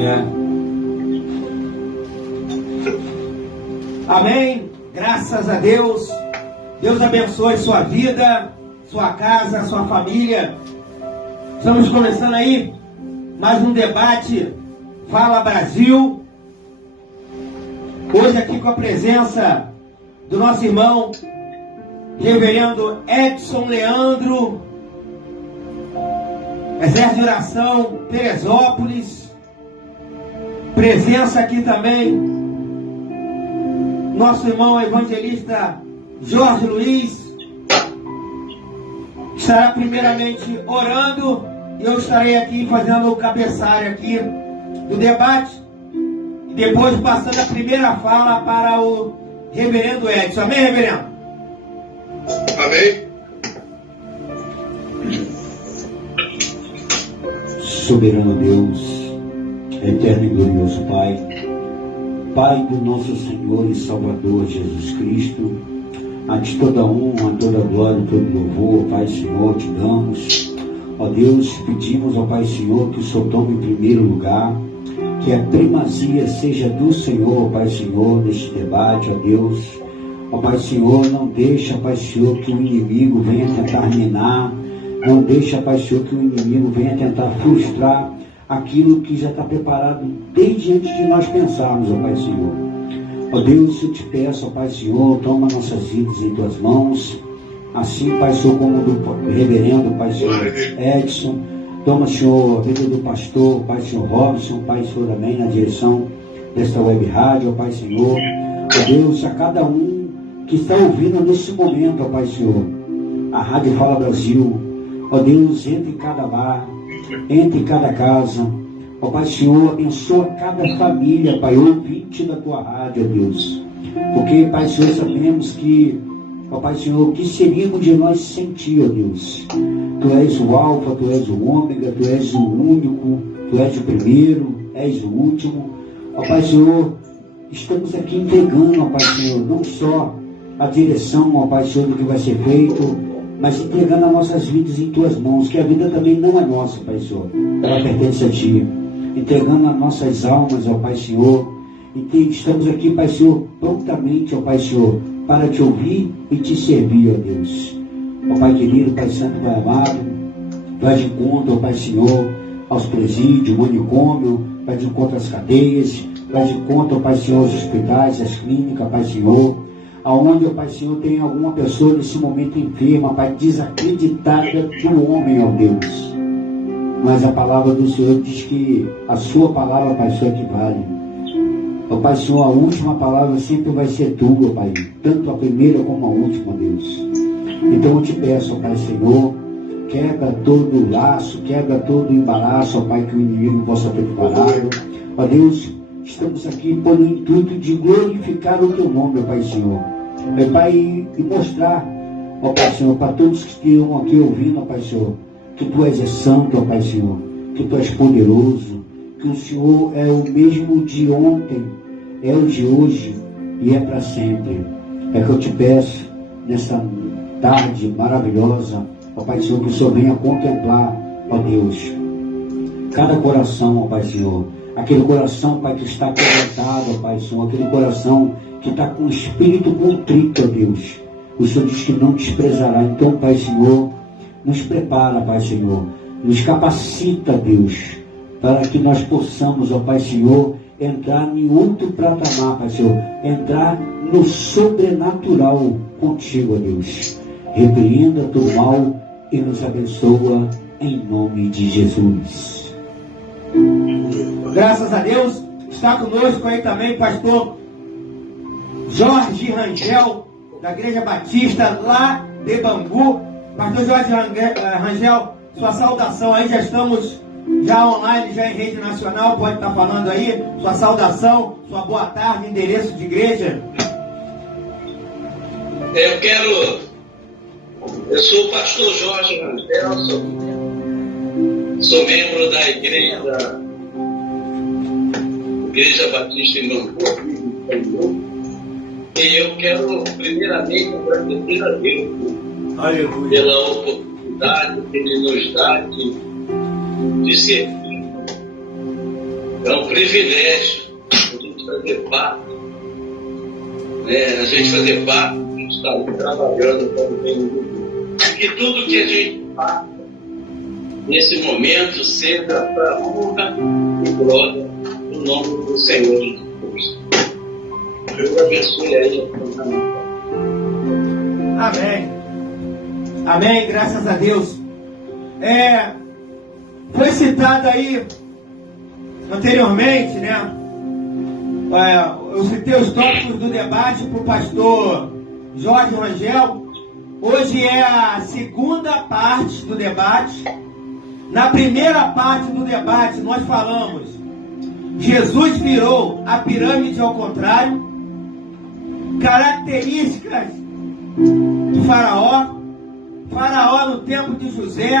Glória. Amém. Graças a Deus. Deus abençoe sua vida, sua casa, sua família. Estamos começando aí mais um debate Fala Brasil. Hoje aqui com a presença do nosso irmão Reverendo Edson Leandro, Exército de Oração, Teresópolis. Presença aqui também nosso irmão evangelista Jorge Luiz. Estará primeiramente orando e eu estarei aqui fazendo o cabeçalho aqui do debate e depois passando a primeira fala para o Reverendo Edson. Amém, Reverendo? Amém. Soberano Deus, eterno e glorioso Pai, Pai do nosso Senhor e Salvador Jesus Cristo, a Ti toda honra, toda glória, todo louvor, Pai Senhor, te damos. Ó Deus, pedimos ao Pai Senhor que o Senhor tome em primeiro lugar, que a primazia seja do Senhor, Pai Senhor, neste debate, ó Deus. Ó Pai Senhor, não deixa, Pai Senhor, que o inimigo venha tentar minar, não deixa, Pai Senhor, que o inimigo venha tentar frustrar aquilo que já está preparado desde antes de nós pensarmos, ó Pai Senhor. Ó Deus, eu te peço, ó Pai Senhor, toma nossas vidas em Tuas mãos, assim, Pai Senhor, como do reverendo, Pai Senhor Edson, toma, Senhor, a vida do pastor, Pai Senhor Robson, Pai Senhor, amém, na direção desta web rádio, ó Pai Senhor. Ó Deus, a cada um que está ouvindo nesse momento, ó Pai Senhor, a Rádio Fala Brasil, ó Deus, entre em cada lar, entre em cada casa, ó Pai Senhor, abençoa cada família, Pai, ouvinte da Tua rádio, ó Deus, porque, Pai Senhor, sabemos que, ó Pai Senhor, o que seríamos de nós sem Ti, ó Deus? Tu és o alfa, Tu és o ômega, Tu és o único, Tu és o primeiro, és o último, ó Pai Senhor, estamos aqui entregando, ó Pai Senhor, não só a direção, ó Pai Senhor, do que vai ser feito, mas entregando as nossas vidas em Tuas mãos, que a vida também não é nossa, Pai Senhor, ela pertence a Ti. Entregando as nossas almas, ó Pai Senhor, e estamos aqui, Pai Senhor, prontamente, ó Pai Senhor, para Te ouvir e Te servir, ó Deus. Ó Pai querido, Pai Santo, Pai amado, vai de encontro, ó Pai Senhor, aos presídios, manicômio, vai de encontro às cadeias, vai de encontro, ó Pai Senhor, aos hospitais, às clínicas, Pai Senhor, aonde, ó Pai Senhor, tem alguma pessoa nesse momento enferma, Pai, desacreditada do homem, ó Deus. Mas a palavra do Senhor diz que a Sua palavra, Pai Senhor, é que vale. Ó Pai Senhor, a última palavra sempre vai ser Tua, Pai, tanto a primeira como a última, Deus. Então eu te peço, ó Pai Senhor, quebra todo o laço, quebra todo o embaraço, ó Pai, que o inimigo possa ter preparado. Ó Deus, estamos aqui por o intuito de glorificar o Teu nome, ó Pai Senhor. Meu Pai, e mostrar, ó Pai Senhor, para todos que estão aqui ouvindo, ó Pai Senhor, que Tu és santo, ó Pai Senhor, que Tu és poderoso, que o Senhor é o mesmo de ontem, é o de hoje e é para sempre. É que eu te peço, nessa tarde maravilhosa, ó Pai Senhor, que o Senhor venha contemplar, ó Deus, cada coração, ó Pai Senhor, aquele coração, Pai, que está quebrantado, ó Pai Senhor, aquele coração que está com o espírito contrito, ó Deus. O Senhor diz que não desprezará. Então, Pai Senhor, nos prepara, Pai Senhor, nos capacita, Deus, para que nós possamos, ó Pai Senhor, entrar em outro patamar, Pai Senhor, entrar no sobrenatural contigo, ó Deus. Repreenda todo mal e nos abençoa em nome de Jesus. Graças a Deus, está conosco aí também pastor Jorge Rangel, da Igreja Batista, lá de Bangu. Pastor Jorge Rangel, sua saudação aí, já estamos online, já em rede nacional, pode estar falando aí, sua saudação, sua boa tarde, endereço de igreja. Eu sou o pastor Jorge Rangel, sou membro da Igreja Batista em Bangu, e eu quero primeiramente agradecer a Deus pela oportunidade que Ele nos dá de servir É um privilégio a gente fazer parte, né? A gente fazer parte, a gente está ali trabalhando para o bem do mundo. E que tudo que a gente faça nesse momento seja para a honra e glória do nome do Senhor Jesus Cristo. Deus abençoe aí. Amém. Amém, graças a Deus. Foi citado aí anteriormente, né? Eu citei os tópicos do debate para o pastor Jorge Rangel. Hoje é a segunda parte do debate. Na primeira parte do debate nós falamos: Jesus virou a pirâmide ao contrário, características do Faraó no tempo de José,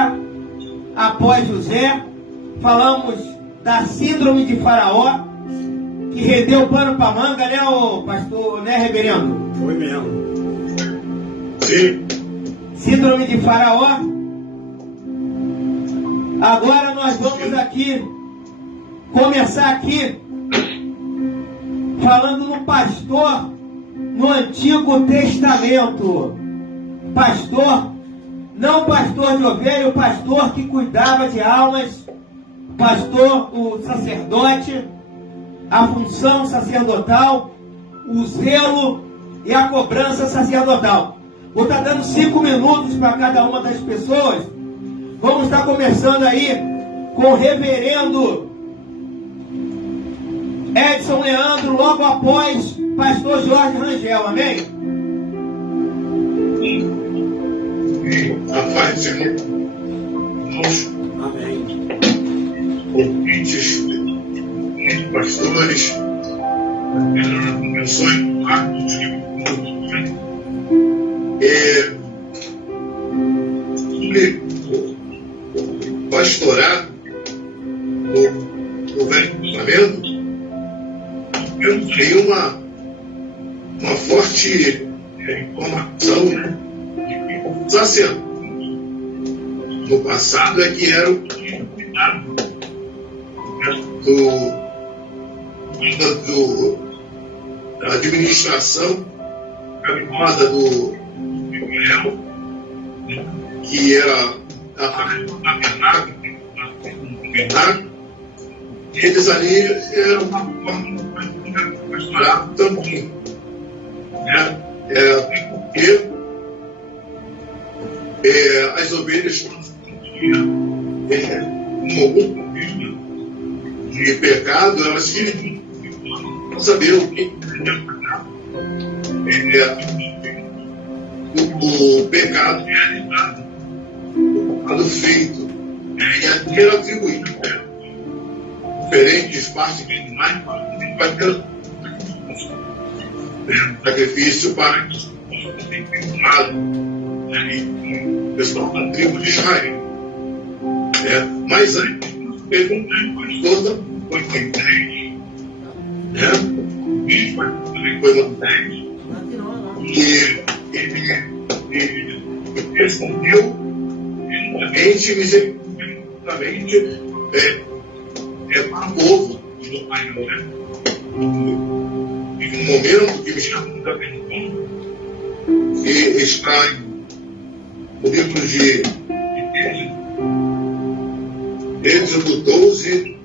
após José. Falamos da síndrome de Faraó, que rendeu pano para manga, né, o pastor, né, reverendo? Foi mesmo. Sim. Síndrome de Faraó. Agora nós vamos começar aqui falando no pastor no Antigo Testamento. Pastor, não pastor de ovelha, o pastor que cuidava de almas, pastor, o sacerdote, a função sacerdotal, o zelo e a cobrança sacerdotal. Vou estar dando 5 minutos para cada uma das pessoas. Vamos estar começando aí com o reverendo Edson Leandro, logo após pastor Jorge Rangel. Amém? A paz do Senhor conosco. Amém. Ouvintes, pastores, abençoe o ato de o pastorado no Velho Testamento. Temos aí uma forte informação, né? O sacerdote no passado é que era o cuidado da administração carinhosa do Israel, que era a tabernáculo. Eles ali eram uma forma de pastorar também, né? Porque as ovelhas, quando um algum de pecado, elas queriam saber o que o pecado realizado, o pecado feito, e aqui era atribuído diferentes partes de animais para ter sacrifício para que fosse perdoado, o pessoal da tribo de Israel. Mas antes teve um pastor, foi entregue, o bispo também foi entregue, e ele respondeu diretamente, misericordiosamente, para o povo do Pai, né? Em um momento que me chamou muita atenção, que está no livro de Êxodo 12,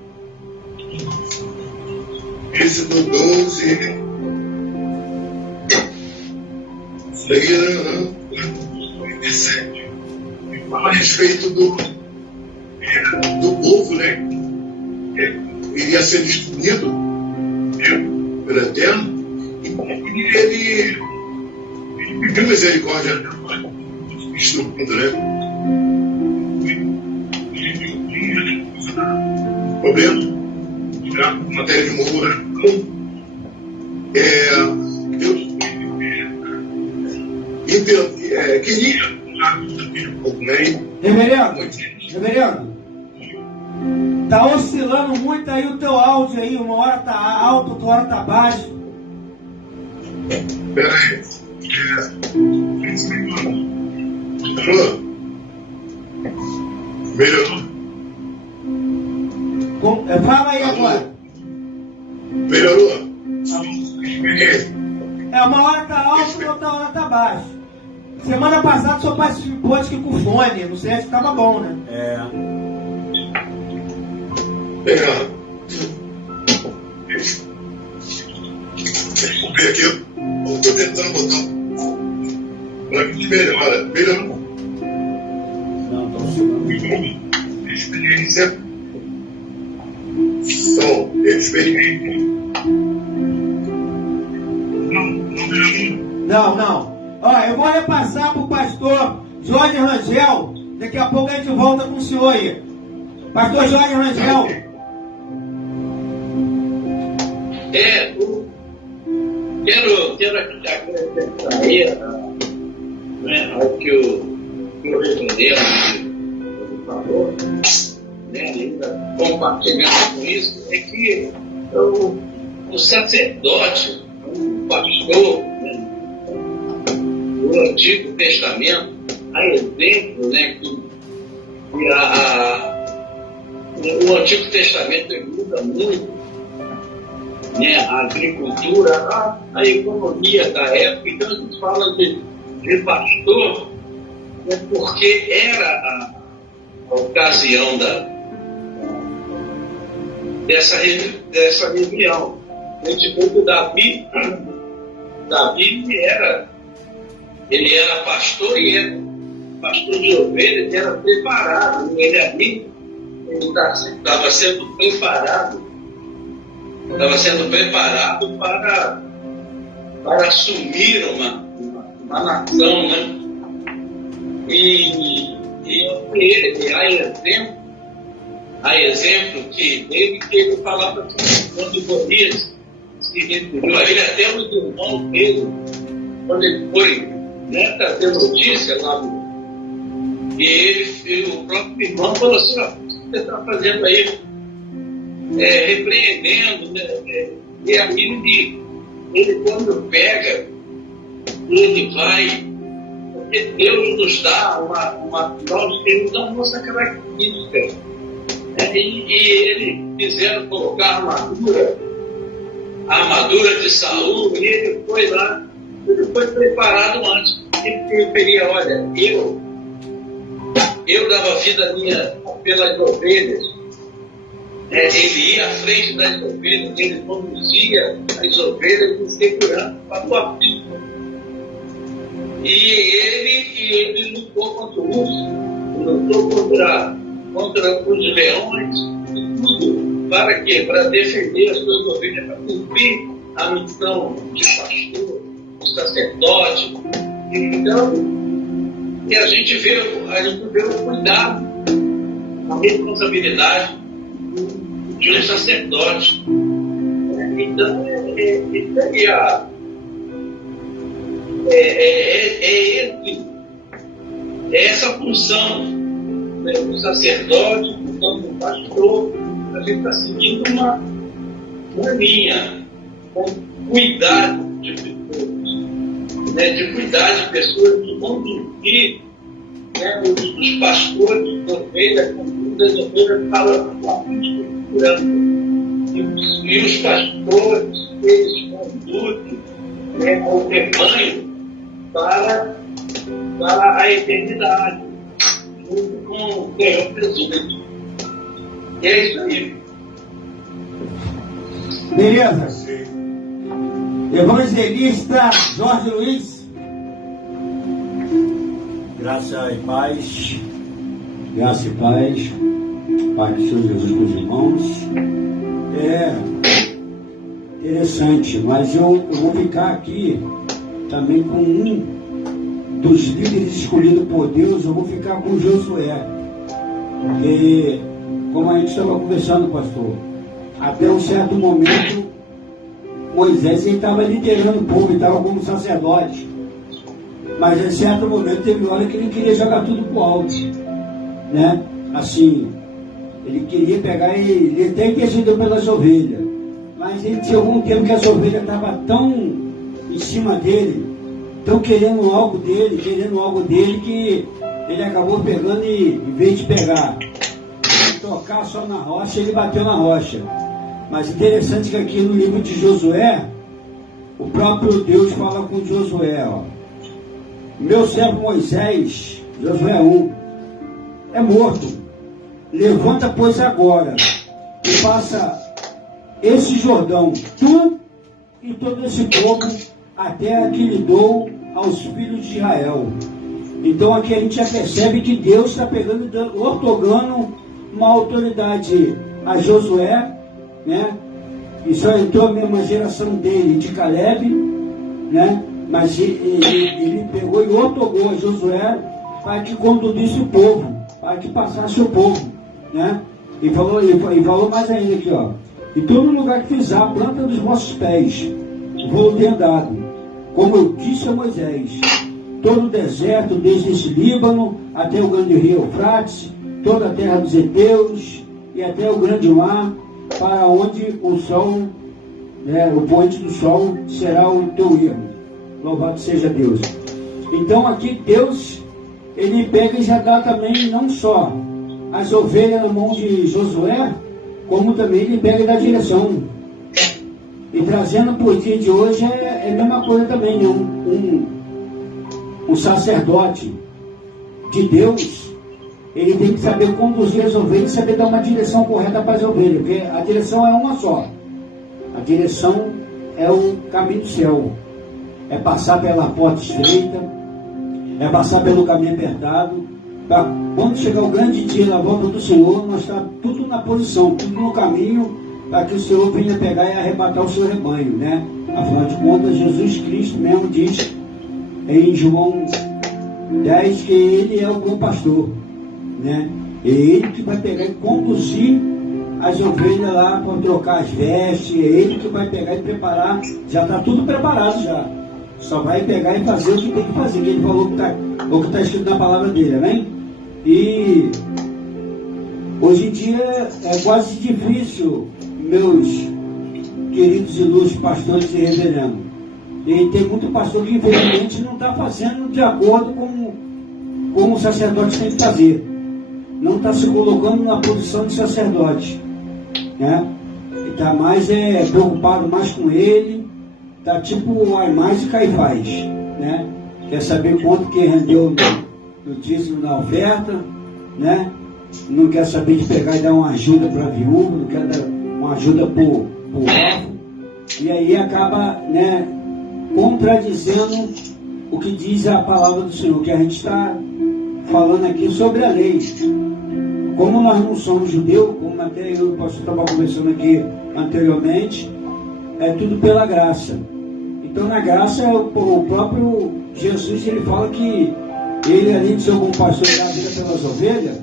seguindo 37, fala a respeito do povo, né? Iria ser destruído pelo Eterno, e ele pediu misericórdia destruindo, né? Problema, em matéria de murmuração, queria um pouco, né? Reverendo, tá oscilando muito aí o teu áudio aí, uma hora tá alto, outra hora tá baixo. Espera aí. Melhorou? Fala aí agora. Melhorou? Experiência. Uma hora tá alto e outra hora tá baixo. Semana passada o senhor participou aqui com fone, não sei se tava bom, né? Desculpe aqui, eu estou tentando botar para que melhora. Melhorou? Não, estou segurando. Experiência. Som, experiência. Não. Ó, eu vou repassar pro pastor Jorge Rangel. Daqui a pouco a gente volta com o senhor aí. Pastor Jorge Rangel. Quero acrescentar aí, né, ao que o respondeu, falou, né, ainda compartilhando com isso, é que o sacerdote, o pastor, né, do Antigo Testamento, há exemplo, né, que o Antigo Testamento muda muito, né, a agricultura, a economia da época. Então a gente fala de pastor, né, porque era a ocasião dessa reunião. A gente vê que Davi ele era pastor e era pastor de ovelhas, ele era preparado. Ele ali estava sendo preparado. Estava sendo preparado para assumir uma nação, né? E ele, há exemplo que ele falava quando Golias se referiu a ele, até os irmãos dele, quando ele foi, né, trazer notícia lá, e o próprio irmão falou assim: o que você está fazendo aí? Repreendendo, né? E aí ele quando pega, ele vai, porque Deus nos dá nós temos a nossa característica, né? E ele quiseram colocar a armadura de Saul, e ele foi lá, ele foi preparado antes. Ele referia: olha, eu dava vida minha pelas ovelhas. Ele ia à frente das ovelhas, ele conduzia as ovelhas em segurança para a sua vida. E ele lutou contra o urso, lutou contra os leões, e tudo. Para quê? Para defender as suas ovelhas, para cumprir a missão de pastor, de sacerdote. Então, e a gente vê o cuidado, a responsabilidade de um sacerdote. Então, é essa função, né, do sacerdote, função do pastor. A gente está seguindo uma linha, com cuidado de pessoas, né, de cuidar de pessoas, de conduzir, né, os pastores, ovelhas, as ovelhas falam e os pastores, eles conduzem, né, o rebanho para a eternidade, junto com o Senhor Jesus. E é isso aí. Beleza? Evangelista Jorge Luiz. Graça e paz. Graça e paz. Pai do Senhor Jesus com os irmãos. Interessante, mas eu vou ficar aqui também com um dos líderes escolhidos por Deus. Eu vou ficar com Josué, porque, como a gente estava conversando, pastor, até um certo momento Moisés estava liderando o povo, estava como sacerdote, mas em certo momento teve hora que ele queria jogar tudo pro alto, né? Assim, ele queria pegar, ele até intercedeu pelas ovelhas, mas ele tinha algum tempo que as ovelhas estavam tão em cima dele, tão querendo algo dele, que ele acabou pegando e, em vez de pegar e tocar só na rocha, ele bateu na rocha. Mas interessante que aqui no livro de Josué, o próprio Deus fala com Josué, ó. Meu servo Moisés, Josué 1, é morto. Levanta, pois, agora, e passa esse Jordão, tu e todo esse povo, a terra que lhe dou aos filhos de Israel. Então aqui a gente já percebe que Deus está pegando, ortogando uma autoridade a Josué, né? E só entrou a mesma geração dele, de Caleb, né? Mas ele pegou e ortogou a Josué para que conduzisse o povo, para que passasse o povo, né? E falou mais ainda aqui, ó. E todo lugar que fizer a planta dos vossos pés, vou ter dado, como eu disse a Moisés, todo o deserto, desde esse Líbano até o grande rio Eufrates, toda a terra dos heteus e até o grande mar, para onde o sol, né, o poente do sol será o teu ermo. Louvado seja Deus. Então aqui Deus, ele pega e já dá também não só as ovelhas na mão de Josué, como também ele pega e dá direção. E trazendo para o dia de hoje é a mesma coisa também, né? Um sacerdote de Deus, ele tem que saber conduzir as ovelhas e saber dar uma direção correta para as ovelhas, porque a direção é uma só. A direção é o caminho do céu. É passar pela porta estreita, é passar pelo caminho apertado, para quando chegar o grande dia da volta do Senhor, nós estamos tudo na posição, tudo no caminho, para que o Senhor venha pegar e arrebatar o seu rebanho, né? Afinal de contas, Jesus Cristo mesmo diz em João 10 que ele é o bom pastor, né? É ele que vai pegar e conduzir as ovelhas lá para trocar as vestes, é ele que vai pegar e preparar, já está tudo preparado já, só vai pegar e fazer o que tem que fazer, que ele falou o que está escrito na palavra dele, amém? E hoje em dia é quase difícil, meus queridos e ilustres pastores e reverendos, e tem muito pastor que infelizmente não está fazendo de acordo com como o sacerdote tem que fazer, não está se colocando na posição de sacerdote, né? Está mais preocupado mais com ele, está tipo Aimás e Caifás, né? Quer saber quanto que rendeu no dízimo, na oferta, né? Não quer saber de pegar e dar uma ajuda para a viúva, não quer dar uma ajuda para o órfão, e aí acaba, né, contradizendo o que diz a palavra do Senhor, que a gente está falando aqui sobre a lei. Como nós não somos judeus, como até eu e o pastor estava conversando aqui anteriormente, é tudo pela graça. Então na graça o próprio Jesus, ele fala que ele, além de ser um bom pastor e dar a vida pelas ovelhas,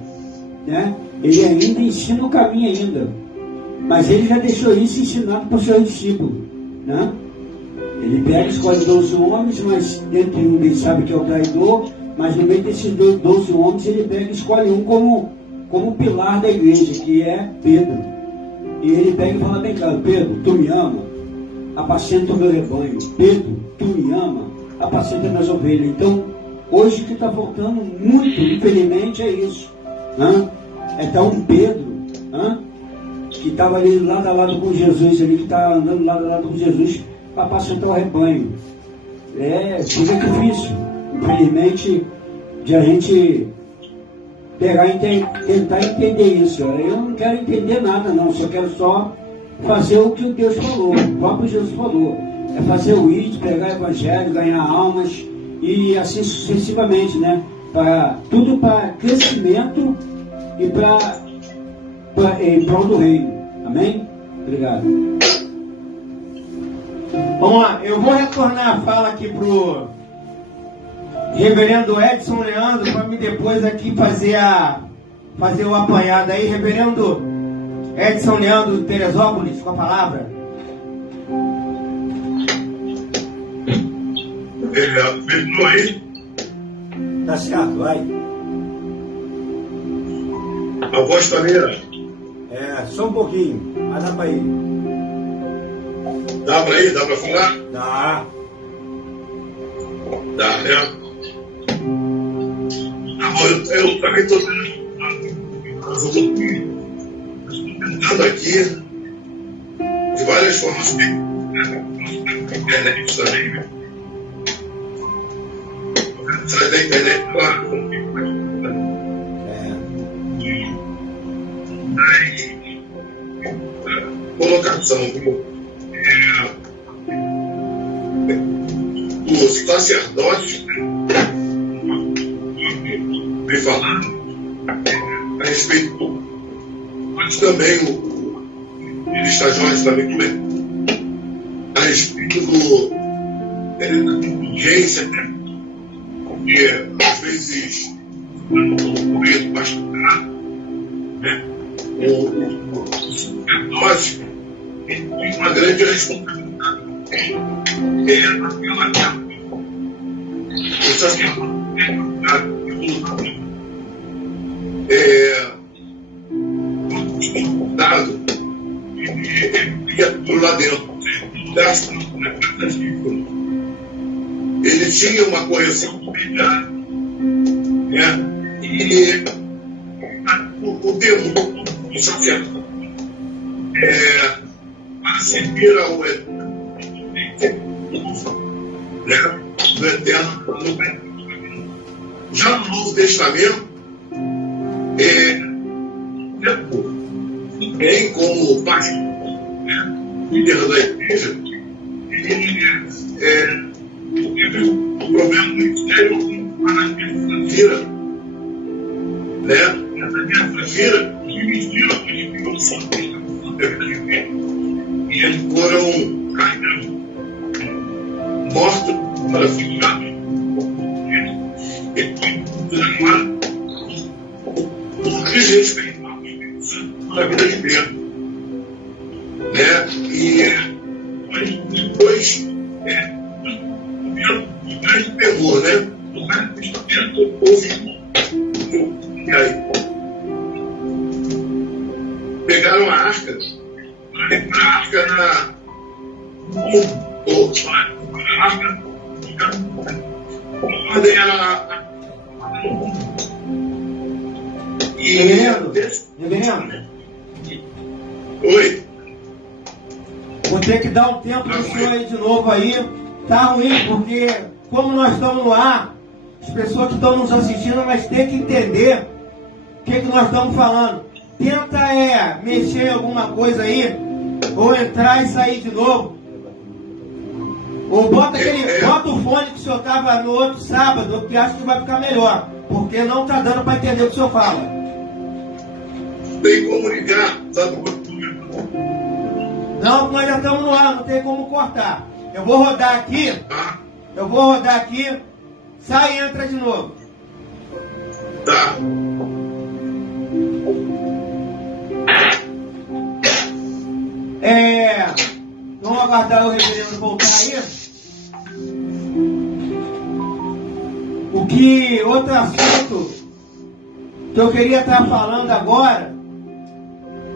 né, ele ainda ensina o caminho ainda. Mas ele já deixou isso ensinado para os seus discípulos, né? Ele pega e escolhe 12 homens, mas dentro de um ele sabe que é o traidor, mas no meio desses 12 homens ele pega e escolhe um como pilar da igreja, que é Pedro. E ele pega e fala bem claro: Pedro, tu me ama, apacenta o meu rebanho. Pedro, tu me ama, apacenta minhas ovelhas. Então, hoje o que está faltando muito, infelizmente, é isso, né? É estar um Pedro, né, que estava ali lado a lado com Jesus, ali que está andando lado a lado com Jesus para apacentar o rebanho. Fica difícil, infelizmente, de a gente pegar e tentar entender isso. Eu não quero entender nada, não. Só quero fazer o que Deus falou, o próprio Jesus falou. É fazer o ID, pegar o evangelho, ganhar almas e assim sucessivamente, né? Tudo para crescimento e em prol do reino. Amém? Obrigado. Vamos lá, eu vou retornar a fala aqui pro reverendo Edson Leandro, para me depois aqui fazer o apanhado aí. Reverendo Edson Leandro de Teresópolis, com a palavra. Continua aí. Tá certo, vai. A voz está minha. Só um pouquinho, mas dá para ir. Dá para ir? Dá para falar? Dá. Dá, né? Eu também estou tentando aqui de várias formas, na internet também, né? Sai da internet, claro, colocação do sacerdote me falando a respeito, mas também o estagiário também a respeito da indulgência, né? Porque às vezes o medo pastoral, né? O sacerdote tem uma grande responsabilidade. O sacerdote dado e criatura lá dentro. Ele tinha uma correção imediata, né? E o temor do sacerdote para servir ao eterno, né? Do eterno no bem. Já no Novo Testamento, bem como pastor, né? Líder da igreja, ele teve um problema muito sério com a terça-feira, né? Essa terça-feira, dividiram aquele santo e eles foram caídos, mortos para figurar. Ele foi transformado por desrespeitar a vida de Deus, né? E depois um grande temor, né? No Velho Testamento houve e aí pegaram a arca na a arca a ordem era Reverendo? Oi. Vou ter que dar um tempo pro senhor aí de novo aí. Tá ruim, porque como nós estamos no ar, as pessoas que estão nos assistindo, elas têm que entender o que nós estamos falando. Tenta mexer em alguma coisa aí, ou entrar e sair de novo. Ou bota o fone que o senhor estava no outro sábado, que acho que vai ficar melhor. Porque não está dando para entender o que o senhor fala. Tem como ligar, sabe? Não, nós já estamos no ar, não tem como cortar. Eu vou rodar aqui, sai e entra de novo. Tá. Vamos aguardar o reverendo voltar aí. Outro assunto que eu queria estar falando agora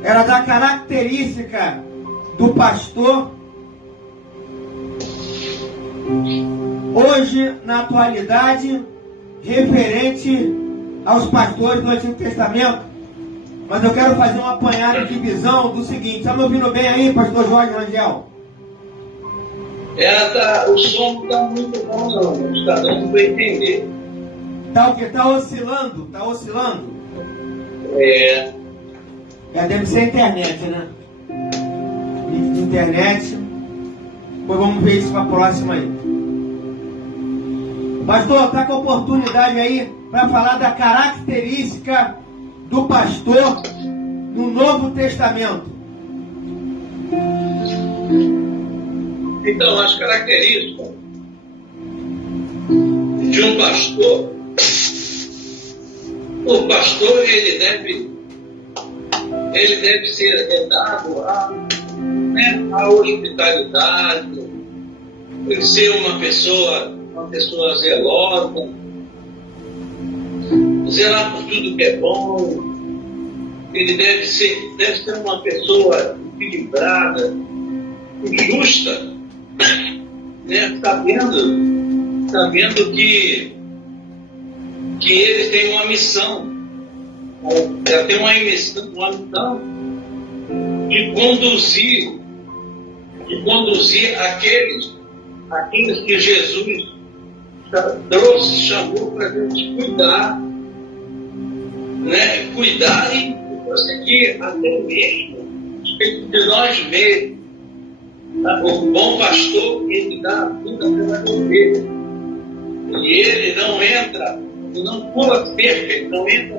era da característica do pastor hoje, na atualidade, referente aos pastores do Antigo Testamento. Mas eu quero fazer um apanhado de visão do seguinte. Está me ouvindo bem aí, pastor Jorge Rangel? O som não está muito bom, não. Está dando para entender. Tá o quê? Tá oscilando? Tá oscilando? Deve ser a internet, né? Internet. Depois vamos ver isso para a próxima aí. Pastor, tá com a oportunidade aí para falar da característica do pastor no Novo Testamento. Então, as características de um pastor, o pastor ele deve ser dado a hospitalidade, ele ser uma pessoa zelosa, zelar por tudo que é bom. Ele deve ser uma pessoa equilibrada, justa, né? Sabendo que ele tem uma missão, já tem uma missão de conduzir de conduzir aqueles que Jesus trouxe, chamou para a gente cuidar, né? Cuidar e prosseguir até mesmo respeito de nós mesmos. O bom pastor, ele dá a vida pela ovelha. E ele não entra, não pula cerca, ele não entra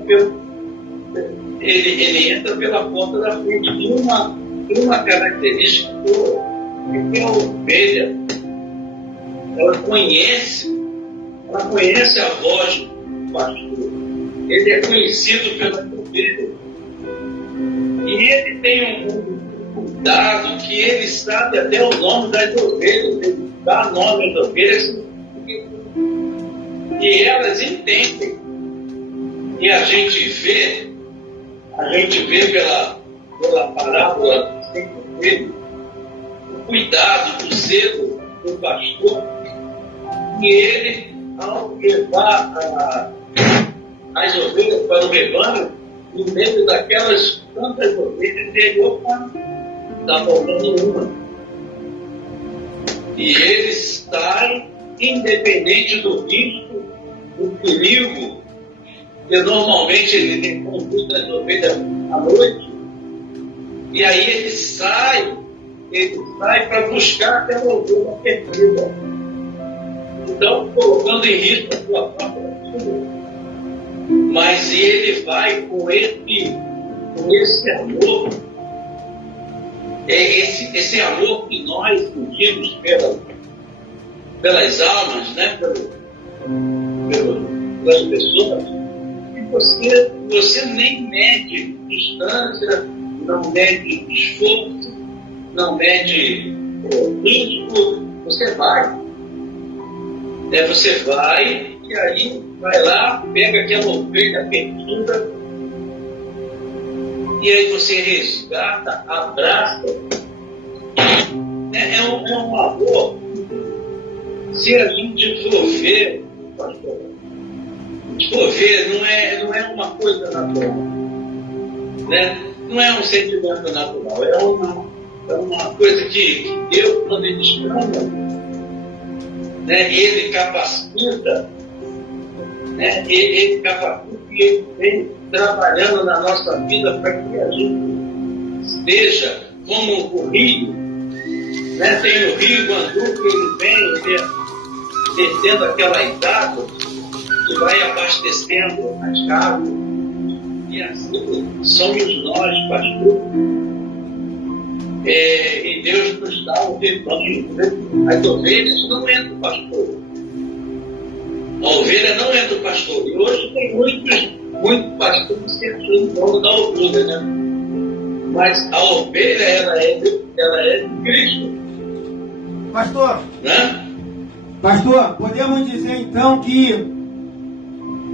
ele entra pela porta da frente. De uma característica que a ovelha, ela conhece a voz do pastor. Ele é conhecido pela ovelha. E ele tem um cuidado que ele sabe até o nome das ovelhas. Ele dá nome às ovelhas e elas entendem. E a gente vê pela parábola dele, o cuidado do zelo do pastor, e ele, ao levar as ovelhas para o rebanho, no meio daquelas tantas ovelhas, ele, opa, está faltando uma. E ele sai, independente do risco, do perigo, que normalmente ele conduz as ovelhas à noite, e aí ele sai para buscar aquela ovelha perdida. Então, colocando em risco a sua própria vida. Mas ele vai com esse amor, esse amor que nós sentimos pelas almas, né? Pelas pessoas, e você nem mede distância, não mede esforço, não mede risco, você vai. Você vai e aí vai lá, pega aquela ovelha perdida, e aí você resgata, abraça. É um amor. Se a gente for ver, pastor, não é uma coisa natural, né? Não é um sentimento natural, é uma coisa que Deus, quando Ele chama, né, Ele capacita, né, Ele capacita e Ele vem trabalhando na nossa vida para que a gente seja como o rio, né? Tem o rio Guandu que ele vem descendo aquelas águas que vai abastecendo as casas, e assim somos nós, pastor. E Deus nos dá um rebanho. As ovelhas não entram o pastor. A ovelha não entra o pastor. E hoje tem muitos pastores que são em torno da ovelha, né? Mas a ovelha, ela é de Cristo. Pastor, né? Pastor, podemos dizer então que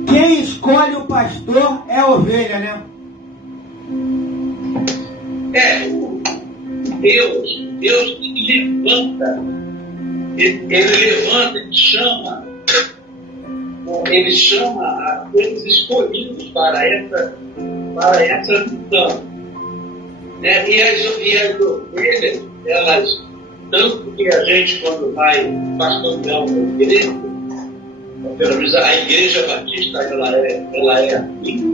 quem escolhe o pastor é a ovelha, né? Deus levanta, ele chama aqueles escolhidos para essa missão. Né? E as ovelhas, elas, tanto que a gente, quando vai pastorear uma igreja, pelo menos a igreja batista, ela é assim,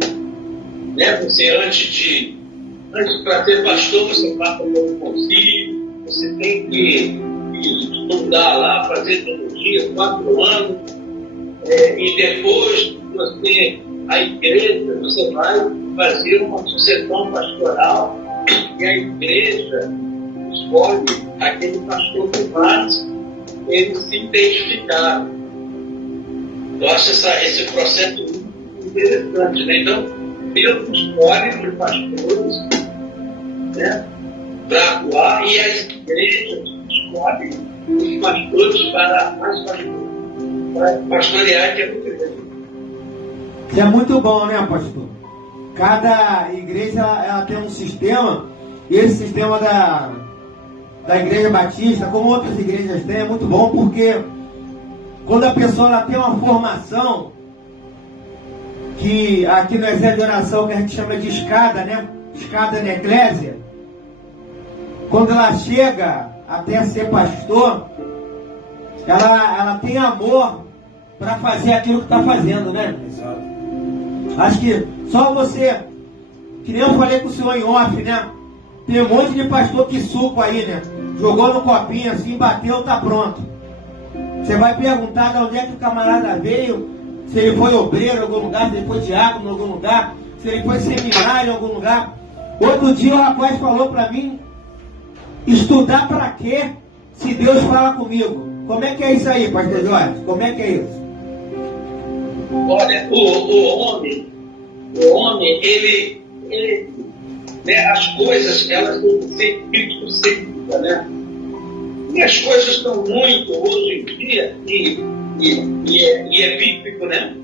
né? Você antes para ser pastor, você passa pelo concílio, você tem que estudar lá, fazer teologia, 4 anos, e depois a igreja, você vai fazer uma sucessão pastoral, e a igreja escolhe aquele pastor que faz ele se identificar. Eu acho esse processo muito interessante, né? Então, Deus escolhe os pastores, né, para atuar, e as igrejas escolhem os pastores para pastorear, que é muito bem. Isso é muito bom, né, pastor? Cada igreja ela tem um sistema, e esse sistema da igreja batista, como outras igrejas têm, é muito bom, porque quando a pessoa ela tem uma formação, que aqui no exército de oração que a gente chama de escada, né? Escada na eclésia. Quando ela chega até ser pastor, ela tem amor para fazer aquilo que está fazendo, né? Exato. Acho que só você, que nem eu falei com o senhor em off, né? Tem um monte de pastor que suco aí, né? Jogou no copinho assim, bateu, tá pronto. Você vai perguntar de onde é que o camarada veio, se ele foi obreiro em algum lugar, se ele foi diácono em algum lugar, se ele foi seminário em algum lugar. Outro dia o rapaz falou para mim, estudar para quê se Deus fala comigo? Como é que é isso aí, pastor Jorge? Como é que é isso? Olha, o homem, ele né, as coisas, elas têm que ser críticas, né? E as coisas estão muito, hoje em dia, e é bíblico, né?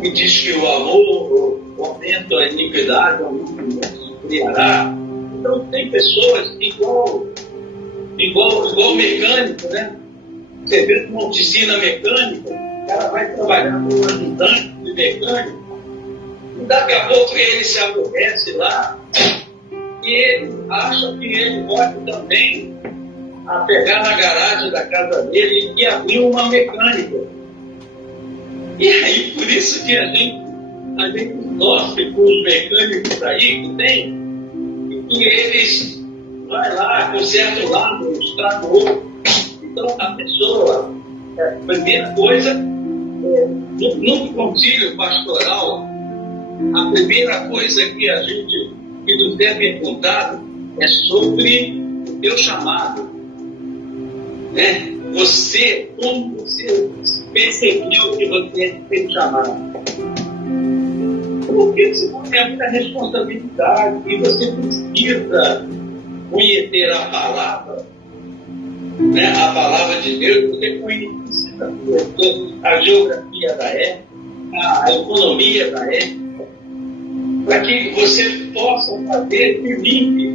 Que diz que o amor, o aumento, a iniquidade, o mundo criará. Então, tem pessoas igual mecânico, né? Você vê uma oficina mecânica, o cara vai trabalhar com um ajudante de mecânico, e daqui a pouco ele se aborrece lá, e ele acha que ele pode também a pegar na garagem da casa dele e abrir uma mecânica. E aí, por isso que a gente sofre com os mecânicos aí que tem, e que eles vai lá, consertam lá, está no outro. Então, a pessoa, a primeira coisa, no concílio pastoral, a primeira coisa que nos é perguntado é sobre o teu chamado. Né? Como você percebeu que você tem chamado? Porque você tem muita responsabilidade e você precisa conhecer a palavra, né? A palavra de Deus, você precisa conhecer a geografia da época, a economia da época, para que você possa fazer esse link,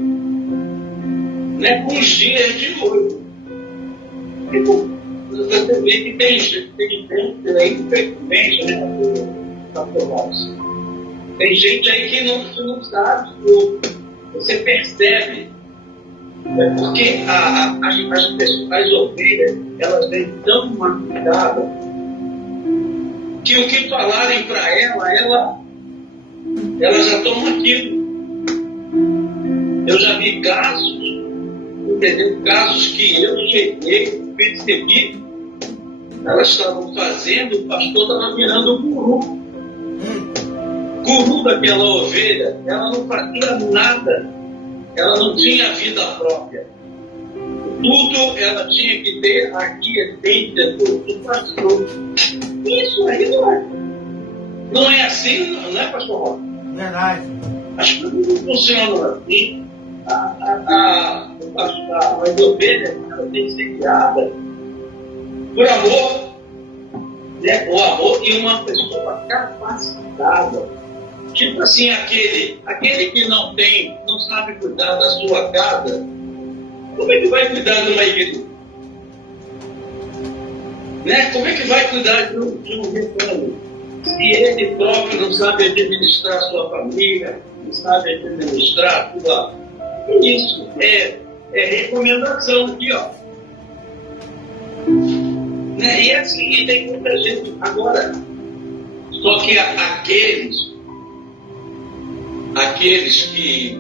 né, com os dias de hoje. Você vê que tem gente aí, infelizmente, né? Tem gente aí que não sabe tudo. Você percebe. Porque as ovelhas, elas vêm tão machucadas que o que falarem para ela já toma aquilo. Eu já vi casos, entendeu? Casos que eu cheguei, percebi, elas estavam fazendo, o pastor estava virando o guru. Guru daquela ovelha, ela não fazia nada, ela não tinha vida própria. Tudo ela tinha que ter aqui, do pastor. Isso aí não é assim, não é, pastor Rosa? Verdade. As coisas não funcionam assim. As ovelhas, ela tem que ser criada por amor, né? O amor e uma pessoa capacitada. Tipo assim, aquele que não sabe cuidar da sua casa, como é que vai cuidar de uma igreja? Né? Como é que vai cuidar de um rebanho? Se ele próprio não sabe administrar sua família, não sabe administrar sua... Isso é recomendação aqui, ó. Né? E assim, e tem muita gente agora. Só que aqueles que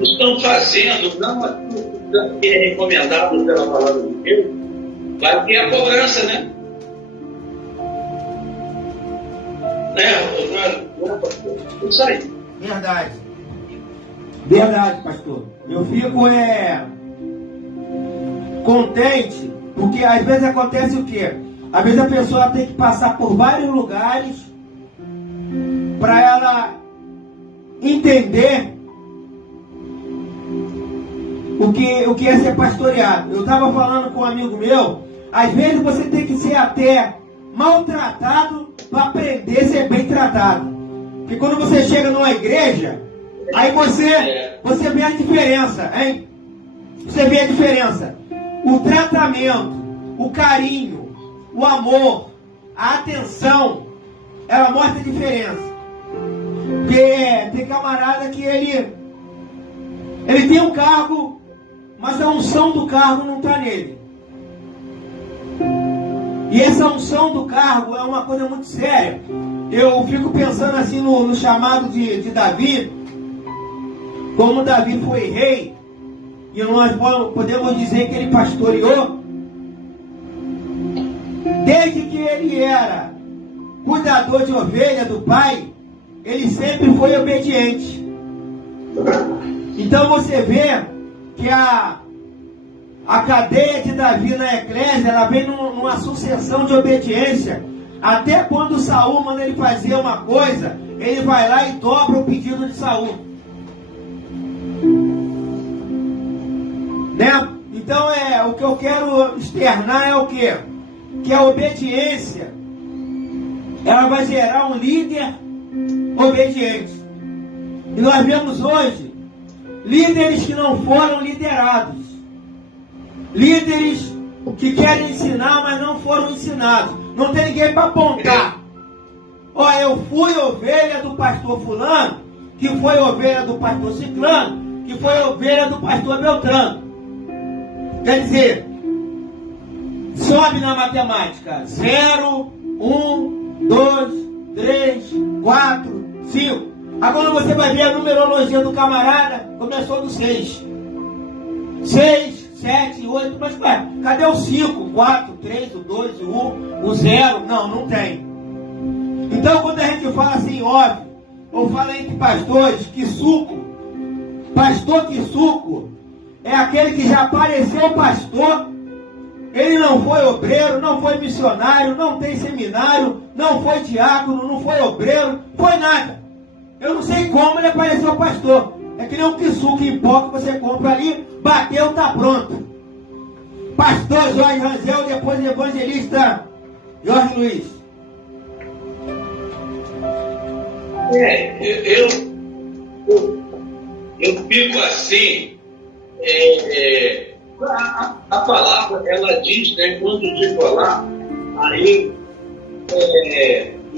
estão fazendo não aquilo que é recomendado pela palavra de Deus, vai ter a cobrança, né? Isso aí. Verdade. Verdade, pastor. Eu fico contente, porque às vezes acontece o quê? Às vezes a pessoa tem que passar por vários lugares para ela entender o que é ser pastoreado. Eu estava falando com um amigo meu, às vezes você tem que ser até maltratado para aprender a ser bem tratado. Porque quando você chega numa igreja, aí você vê a diferença, hein? Você vê a diferença. O tratamento, o carinho, o amor, a atenção, ela mostra a diferença. Porque tem camarada que ele tem um cargo mas a unção do cargo não está nele. E essa unção do cargo é uma coisa muito séria. Eu fico pensando assim no chamado de Davi, como Davi foi rei, e nós podemos dizer que ele pastoreou, desde que ele era cuidador de ovelha do pai, ele sempre foi obediente. Então você vê que a cadeia de Davi na eclésia, ela vem numa sucessão de obediência. Até quando Saul manda ele fazer uma coisa, ele vai lá e dobra o pedido de Saul. Né? Então o que eu quero externar é o quê? Que a obediência, ela vai gerar um líder obediente. E nós vemos hoje líderes que não foram liderados, líderes que querem ensinar, mas não foram ensinados. Não tem ninguém para apontar. Eu fui ovelha do pastor fulano, que foi ovelha do pastor ciclano, que foi ovelha do pastor Beltrano. Quer dizer, sobe na matemática: 0, 1, 2, 3, 4, 5. Agora você vai ver a numerologia do camarada, começou do 6. 6, 7, 8, mas cadê o 5, 4, 3, o 2, o 1, o 0? Não tem. Então quando a gente fala assim, óbvio, ou fala entre pastores, pastor que suco, é aquele que já apareceu pastor, ele não foi obreiro, não foi missionário, não tem seminário, não foi diácono, não foi obreiro, foi nada. Eu não sei como ele apareceu pastor. É que nem um quissuco em pó que você compra ali, bateu, tá pronto. Pastor Jorge Rangel, depois evangelista Jorge Luiz. Eu fico assim. A palavra, ela diz, né, quando digo lá, aí,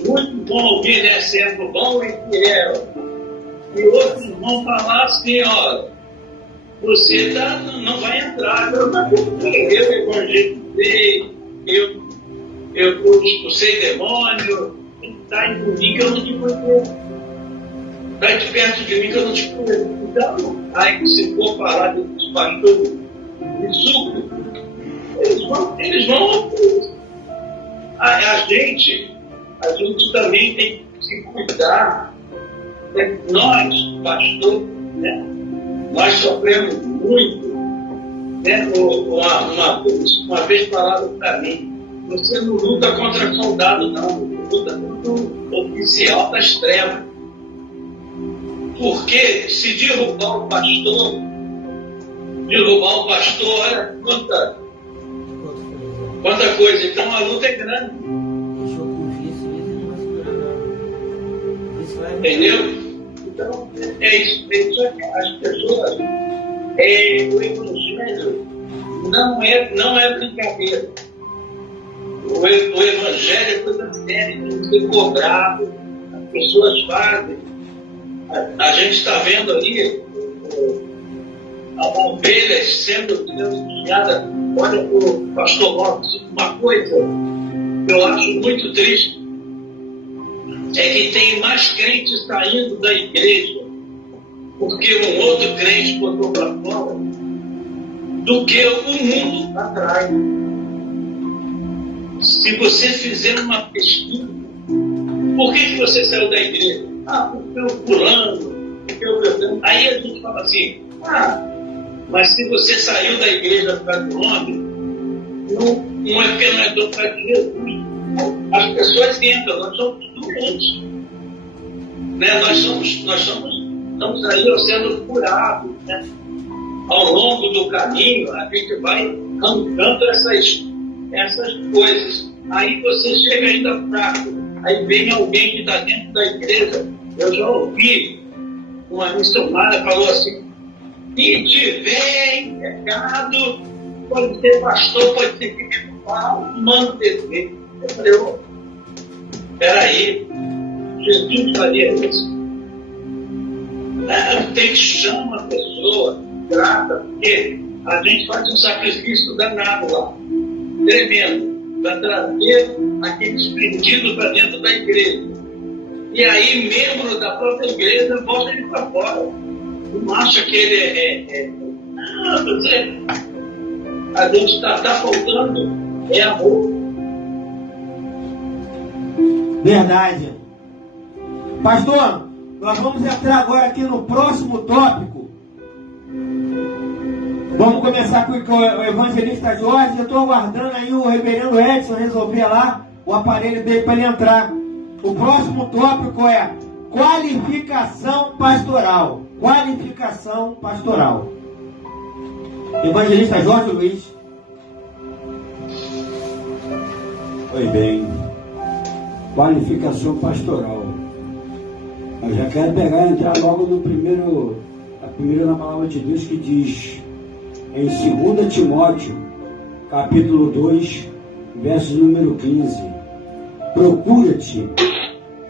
muito bom ouvir, né, servo bom e fiel. E outros vão falar assim, você não vai entrar, eu evangelizei, eu expulsei demônio, está em mim que eu não te conheço. Está de perto de mim que eu não te conheço. Então, aí se for falar dos pastores de suco, eles vão a gente também tem que se cuidar. Nós, pastores, né, nós sofremos muito. Né, uma vez falado para mim, você não luta contra soldado, não, você luta contra o oficial das trevas. Porque se derrubar o pastor, olha quanta coisa. Então a luta é grande. Entendeu? Então, é isso aqui. As pessoas, o evangelho não é brincadeira. O evangelho é coisa séria, tem que ser cobrado. As pessoas fazem. A gente está vendo ali a ovelha sendo denunciada. Olha, o pastor Lopes, uma coisa que eu acho muito triste é que tem mais crentes saindo da igreja porque um outro crente botou para fora do que o mundo atrás. Se você fizer uma pesquisa, por que você saiu da igreja? Porque eu fulano, porque eu Beltrano. Aí a gente fala assim, mas se você saiu da igreja por causa do homem, não é porque não é do pai de Jesus. As pessoas entram, nós somos doentes. Né? Nós estamos aí sendo curados. Né? Ao longo do caminho, a gente vai arrancando essas coisas. Aí você chega ainda fraco. Aí vem alguém que está dentro da igreja. Eu já ouvi uma missionária falou assim: se tiver em pecado, pode ser pastor, pode ser que manda TV. Eu falei, peraí, Jesus faria isso? Tem que chamar a pessoa grata, porque a gente faz um sacrifício danado lá, tremendo, para trazer aqueles prendidos para dentro da igreja. E aí, membro da própria igreja, bota ele para fora. Não acha que ele a gente está faltando amor. Verdade. Pastor, nós vamos entrar agora aqui no próximo tópico. Vamos começar com o evangelista Jorge. Eu estou aguardando aí o reverendo Edson resolver lá o aparelho dele para ele entrar. O próximo tópico é qualificação pastoral. Qualificação pastoral. Evangelista Jorge Luiz. Oi, bem. Qualificação pastoral. Eu já quero entrar logo no primeiro, na palavra de Deus que diz em 2 Timóteo, capítulo 2, verso número 15. Procura-te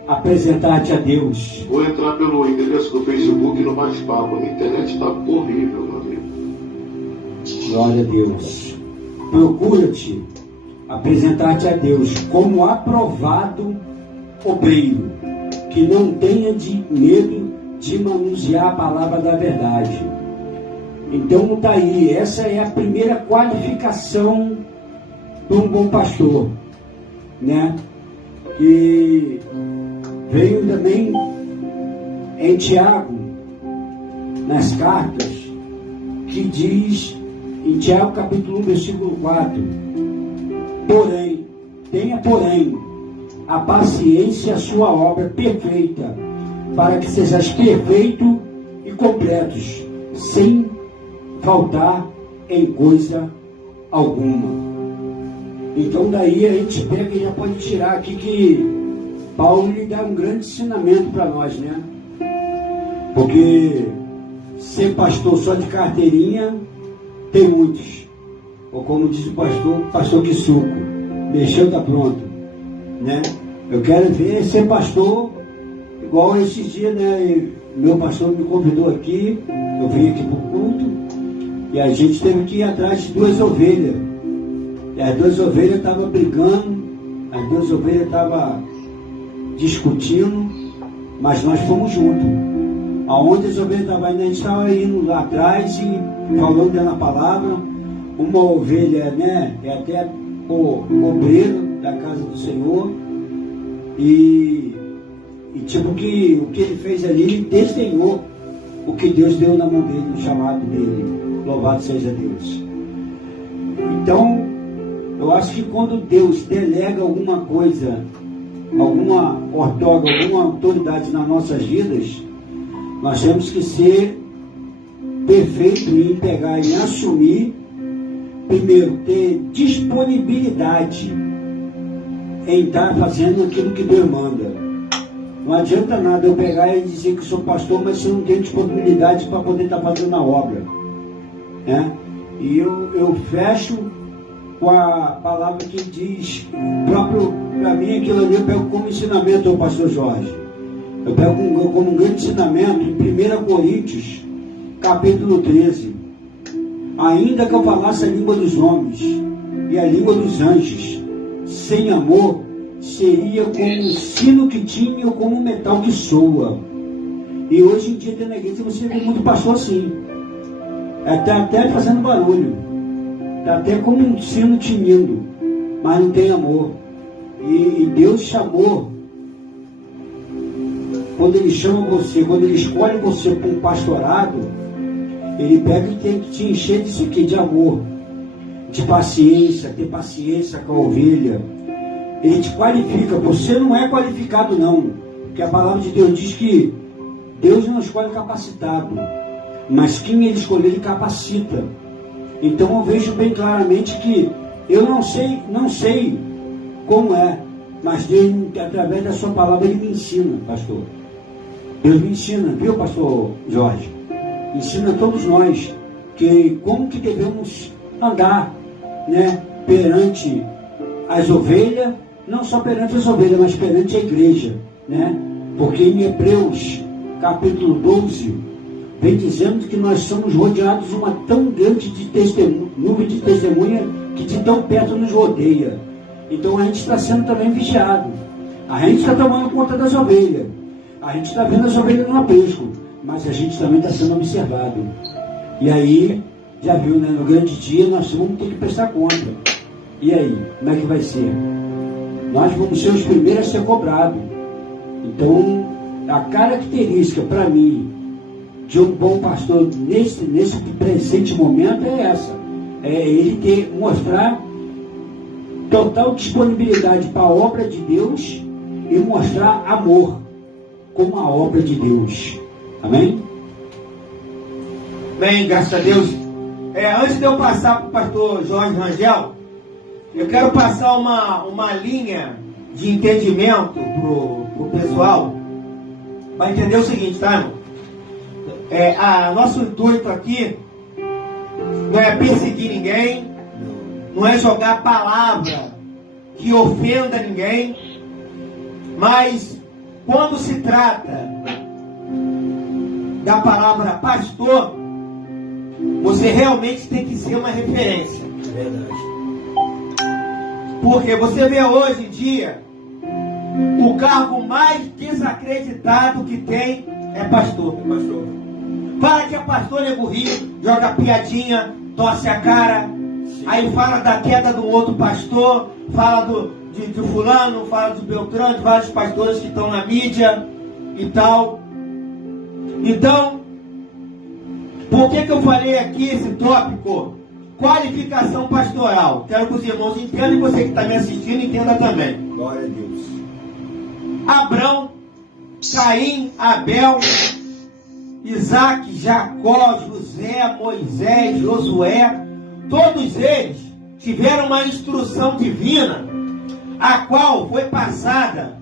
apresentar-te a Deus. Vou entrar pelo endereço do Facebook no bate-papo. A internet está horrível, meu amigo. Glória a Deus. Procura-te apresentar-te a Deus como aprovado obreiro, que não tenha medo de manusear a palavra da verdade. Então está aí, essa é a primeira qualificação de um bom pastor, né? Que veio também em Tiago, nas cartas, que diz em Tiago capítulo 1, versículo 4: tenha a paciência a sua obra perfeita, para que sejais perfeito e completos, sem faltar em coisa alguma. Então daí a gente pega e já pode tirar aqui que Paulo lhe dá um grande ensinamento para nós, né? Porque ser pastor só de carteirinha tem muitos. Ou como diz o pastor que suco, mexeu, tá pronto, né? Eu quero ver ser pastor igual esses dias, né? Meu pastor me convidou aqui, eu vim aqui para o culto, e a gente teve que ir atrás de 2 ovelhas. E as 2 ovelhas estavam brigando, as 2 ovelhas estavam discutindo, mas nós fomos juntos. Aonde as ovelhas estavam indo, a gente estava indo lá atrás e falando dela a palavra. Uma ovelha, né, é até o obreiro da casa do Senhor. E tipo que o que ele fez ali, ele desdenhou o que Deus deu na mão dele, no chamado dele. Louvado seja Deus. Então, eu acho que quando Deus delega alguma coisa, alguma ortoga, alguma autoridade nas nossas vidas, nós temos que ser perfeito em pegar e assumir. Primeiro, ter disponibilidade em estar fazendo aquilo que Deus manda. Não adianta nada eu pegar e dizer que sou pastor, mas se eu não tenho disponibilidade para poder estar fazendo a obra, né? E eu fecho com a palavra que diz, próprio para mim, aquilo ali eu pego como ensinamento ao pastor Jorge. Eu pego como um grande ensinamento em 1 Coríntios, capítulo 13. Ainda que eu falasse a língua dos homens e a língua dos anjos, sem amor, seria como um sino que tinha ou como um metal que soa. E hoje em dia, dentro da igreja, você vê muito pastor assim. Está até fazendo barulho. Está até como um sino tinindo, mas não tem amor. E Deus chamou, quando Ele chama você, quando Ele escolhe você para um pastorado, Ele pega e tem que te encher disso aqui, de amor, de paciência, ter paciência com a ovelha. Ele te qualifica. Você não é qualificado não, porque a palavra de Deus diz que Deus não escolhe capacitado, mas quem Ele escolher, Ele capacita. Então eu vejo bem claramente que eu não sei como é, mas Deus, através da sua palavra, Ele me ensina, pastor. Deus me ensina, viu, pastor Jorge? Ensina a todos nós que como que devemos andar, né, perante as ovelhas, não só perante as ovelhas, mas perante a igreja, né? Porque em Hebreus capítulo 12, vem dizendo que nós somos rodeados de uma tão grande nuvem de testemunha que de tão perto nos rodeia. Então a gente está sendo também vigiado. A gente está tomando conta das ovelhas. A gente está vendo as ovelhas no aprisco, mas a gente também está sendo observado. E aí, já viu, né? No grande dia nós vamos ter que prestar conta. E aí, como é que vai ser? Nós vamos ser os primeiros a ser cobrados. Então, a característica para mim de um bom pastor nesse presente momento é essa. É ele mostrar total disponibilidade para a obra de Deus e mostrar amor como a obra de Deus. Amém? Bem, graças a Deus. Antes de eu passar para o pastor Jorge Rangel, eu quero passar uma linha de entendimento para o pessoal, para entender o seguinte, tá, irmão? Nosso intuito aqui não é perseguir ninguém, não é jogar palavra que ofenda ninguém, mas quando se trata da palavra pastor, você realmente tem que ser uma referência. É verdade. Porque você vê hoje em dia, o cargo mais desacreditado que tem é pastor. Fala que é pastor nego rio, joga piadinha, torce a cara, aí fala da queda do outro pastor, fala de fulano, fala de Beltrano, de vários pastores que estão na mídia e tal. Então, por que eu falei aqui esse tópico? Qualificação pastoral. Quero que os irmãos entendam e você que está me assistindo entenda também. Glória a Deus. Abrão, Caim, Abel, Isaac, Jacó, José, Moisés, Josué, todos eles tiveram uma instrução divina, a qual foi passada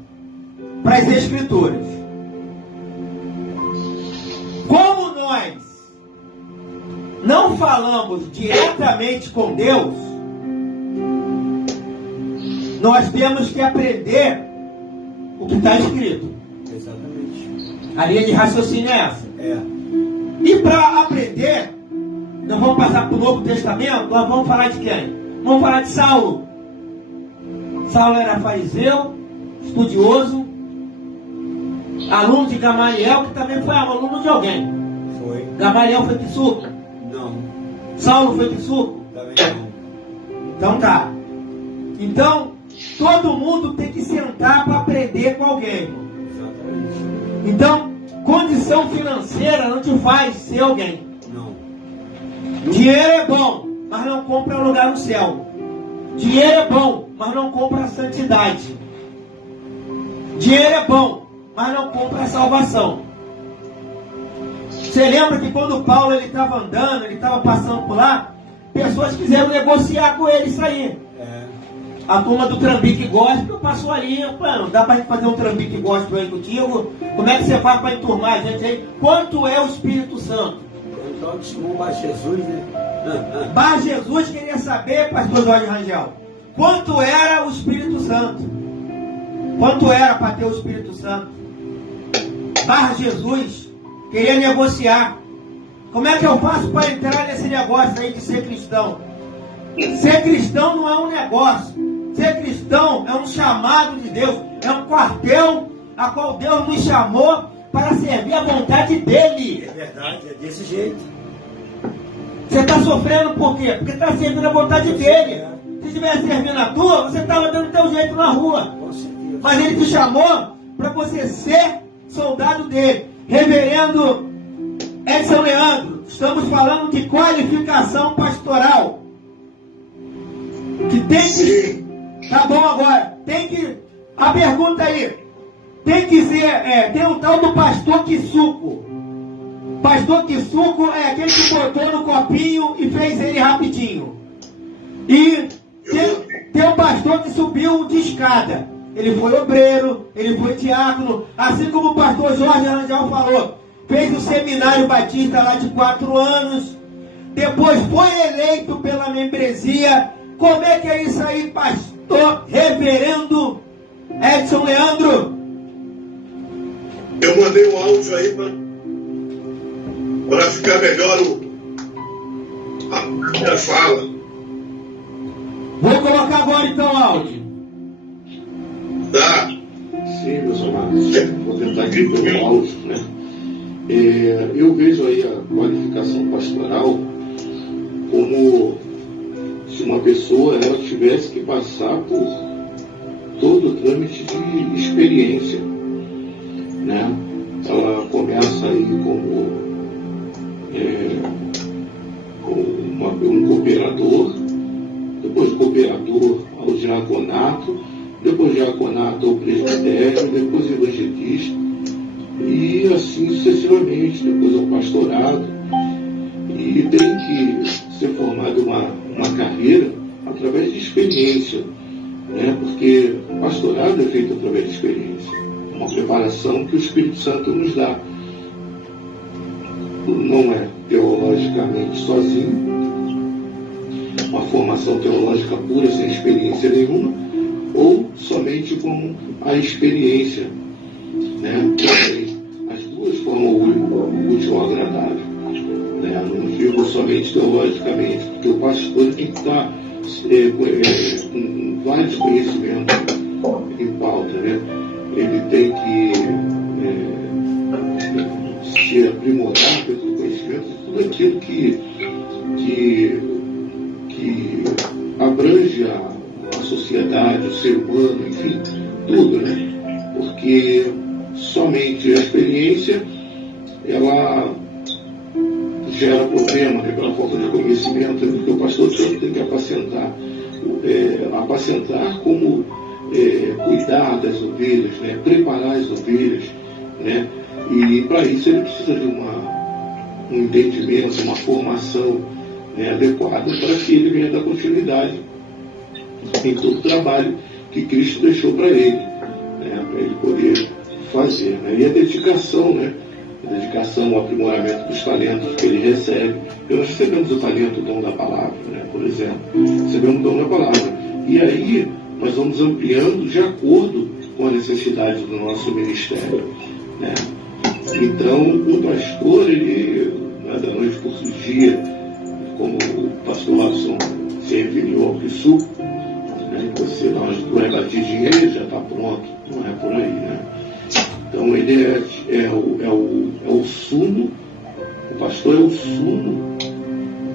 para as Escrituras. Como nós não falamos diretamente com Deus, nós temos que aprender o que está escrito. Exatamente. A linha de raciocínio é essa. É. E para aprender, nós vamos passar para o Novo Testamento, nós vamos falar de quem? Vamos falar de Saulo. Saulo era fariseu, estudioso, aluno de Gamaliel, que também foi aluno de alguém. Foi. Gamaliel foi psuco? Não. Saulo foi psuco? Também não. Então tá. Então, todo mundo tem que sentar para aprender com alguém. Exatamente. Então, condição financeira não te faz ser alguém. Não. Dinheiro é bom, mas não compra lugar no céu. Dinheiro é bom, mas não compra a santidade. Dinheiro é bom, mas não compra a salvação. Você lembra que quando Paulo estava andando, ele estava passando por lá, pessoas quiseram negociar com ele isso aí. É. A turma do Trambique Gospel passou ali, mano, dá pra gente fazer um Trambique Gospel aí contigo? Como é que você faz para enturmar a gente aí? Quanto é o Espírito Santo? Então, chamou Bar Jesus, né? Bar Jesus queria saber, pastor Jorge Rangel, quanto era o Espírito Santo? Quanto era para ter o Espírito Santo? Bar Jesus queria negociar. Como é que eu faço para entrar nesse negócio aí de ser cristão? Ser cristão não é um negócio. Ser cristão é um chamado de Deus. É um quartel a qual Deus nos chamou para servir a vontade dEle. É verdade, é desse jeito. Você está sofrendo por quê? Porque está servindo a vontade dEle. Se estivesse servindo a tua, você estava dando o teu jeito na rua. Com certeza. Mas Ele te chamou para você ser soldado dEle. Reverendo Edson Leandro, estamos falando de qualificação pastoral. Que tem que... Tá bom agora. Tem que... A pergunta aí. Tem que ser... tem um tal do pastor Quissuco. Pastor Quissuco é aquele que botou no copinho e fez ele rapidinho. E tem um pastor que subiu de escada. Ele foi obreiro, ele foi diácono. Assim como o pastor Jorge Rangel falou. Fez o seminário batista lá de 4 anos. Depois foi eleito pela membresia. Como é que é isso aí, pastor reverendo Edson Leandro? Eu mandei um áudio aí para para ficar melhor a minha fala. Vou colocar agora então áudio. Tá? Sim, meus amados. Vou tentar aqui pelo áudio, né? Eu vejo aí a qualificação pastoral como se uma pessoa ela tivesse que passar por todo o trâmite de experiência, né? Ela começa aí como um cooperador, depois do cooperador ao diaconato, depois diaconato ao presbitério, depois evangelista, e assim sucessivamente, depois ao pastorado, e tem que ser formada uma carreira através de experiência, né? Porque pastorado é feito através de experiência, uma preparação que o Espírito Santo nos dá. Não é teologicamente sozinho, uma formação teológica pura, sem experiência nenhuma, ou somente com a experiência, né? As duas formam o útil ao agradável, né? Não digo somente teologicamente, porque o pastor tem que estar com vários conhecimentos em pauta, né? Ele tem que se aprimorar pelo conhecimento de tudo aquilo que abrange a sociedade, o ser humano, enfim, tudo, né? Porque somente a experiência, ela gera problema, né? Pela falta de conhecimento, porque o pastor sempre tem que apacentar como cuidar das ovelhas, né? Preparar as ovelhas, né? E para isso ele precisa de um entendimento, uma formação, né, adequada para que ele venha dar continuidade em todo o trabalho que Cristo deixou para ele, né, para ele poder fazer, né? E a dedicação, né? A dedicação, o aprimoramento dos talentos que ele recebe. Nós recebemos o talento, o dom da palavra, né? Por exemplo, recebemos o dom da palavra. E aí nós vamos ampliando de acordo com a necessidade do nosso ministério, né? Então, o pastor, ele, né, da noite por dia, como o pastor Watson se referiu ao Rissu, né, você dá umas batidinhas e já está pronto, não é por aí, né? Então, ele é o sumo, o pastor é o sumo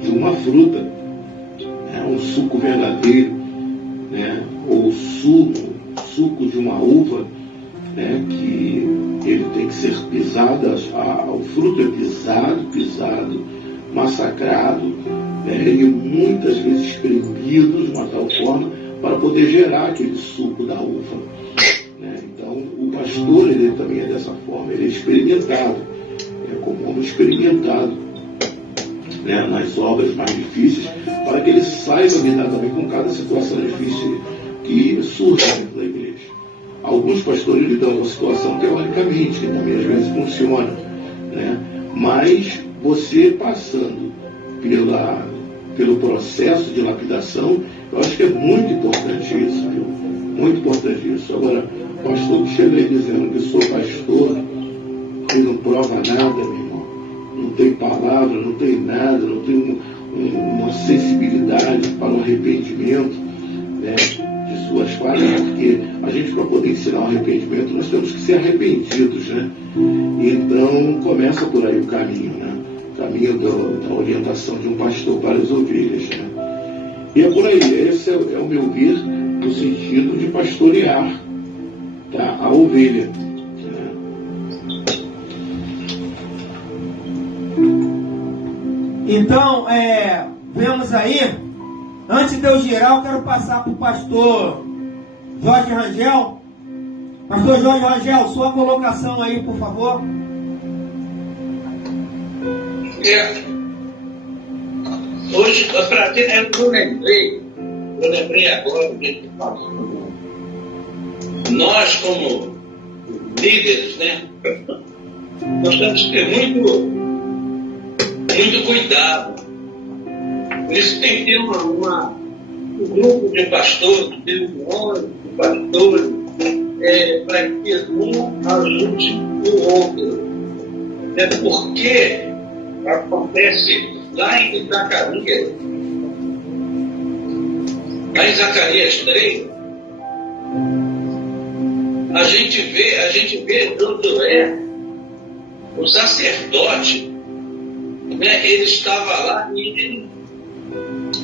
de uma fruta, né, um suco verdadeiro, né, ou suco de uma uva, né, que ele tem que ser pisado, o fruto é pisado, massacrado, né, e muitas vezes espremido de uma tal forma para poder gerar aquele suco da uva, né? Então o pastor, ele também é dessa forma, ele é experimentado, é como homem experimentado, né, nas obras mais difíceis, para que ele saiba lidar também com cada situação difícil que surge dentro da igreja. Alguns pastores lidam com a situação teoricamente, que também às vezes funciona, né? Mas você passando pelo processo de lapidação, eu acho que é muito importante isso, viu? Muito importante isso. Agora, o pastor que chega aí dizendo que sou pastor e não prova nada, meu irmão, não tem palavra, não tem nada, não tem uma sensibilidade para o arrependimento, né, de suas falhas, porque a gente, para poder ensinar o arrependimento, nós temos que ser arrependidos, né? Então, começa por aí o caminho, né? O caminho da orientação de um pastor para as ovelhas, né? E é por aí, esse é o meu ver, no sentido de pastorear, tá, a ovelha, né? Então, vemos aí, antes de eu girar, eu quero passar para o pastor Jorge Rangel. Pastor Jorge Rangel, sua colocação aí, por favor. Hoje, eu lembrei agora que nós, como líderes, né, nós temos que ter muito cuidado. Por isso tem que ter um grupo de pastores, de pastores, para que um ajude o outro. Porque acontece lá em Zacarias. Lá em Zacarias 3, a gente vê Josué, o sacerdote, né? Ele estava lá e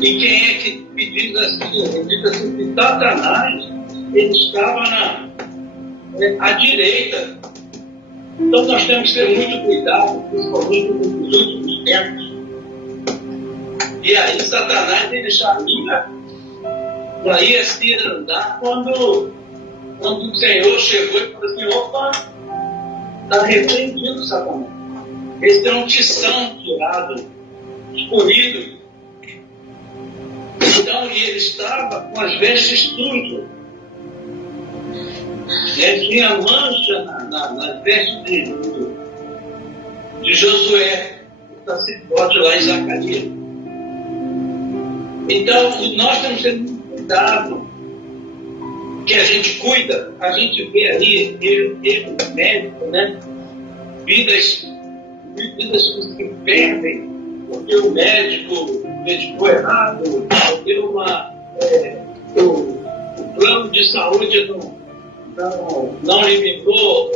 quem é que diz assim? Ele diz assim que Satanás, ele estava à direita. Então nós temos que ter muito cuidado, principalmente nos últimos tempos. E aí Satanás, ele já ia se andar quando o Senhor chegou e falou assim: opa, está repreendido, Satanás. Esse é um tição tirado, escolhido. Então, e ele estava com as vestes sujas. Tinha mancha nas vestes de Josué, o sacerdote lá em Zacarias. Então, nós temos que ter muito cuidado, que a gente cuida, a gente vê ali, ele médico, né? Vidas que se perdem, porque o médico medicou errado, porque o plano de saúde não limitou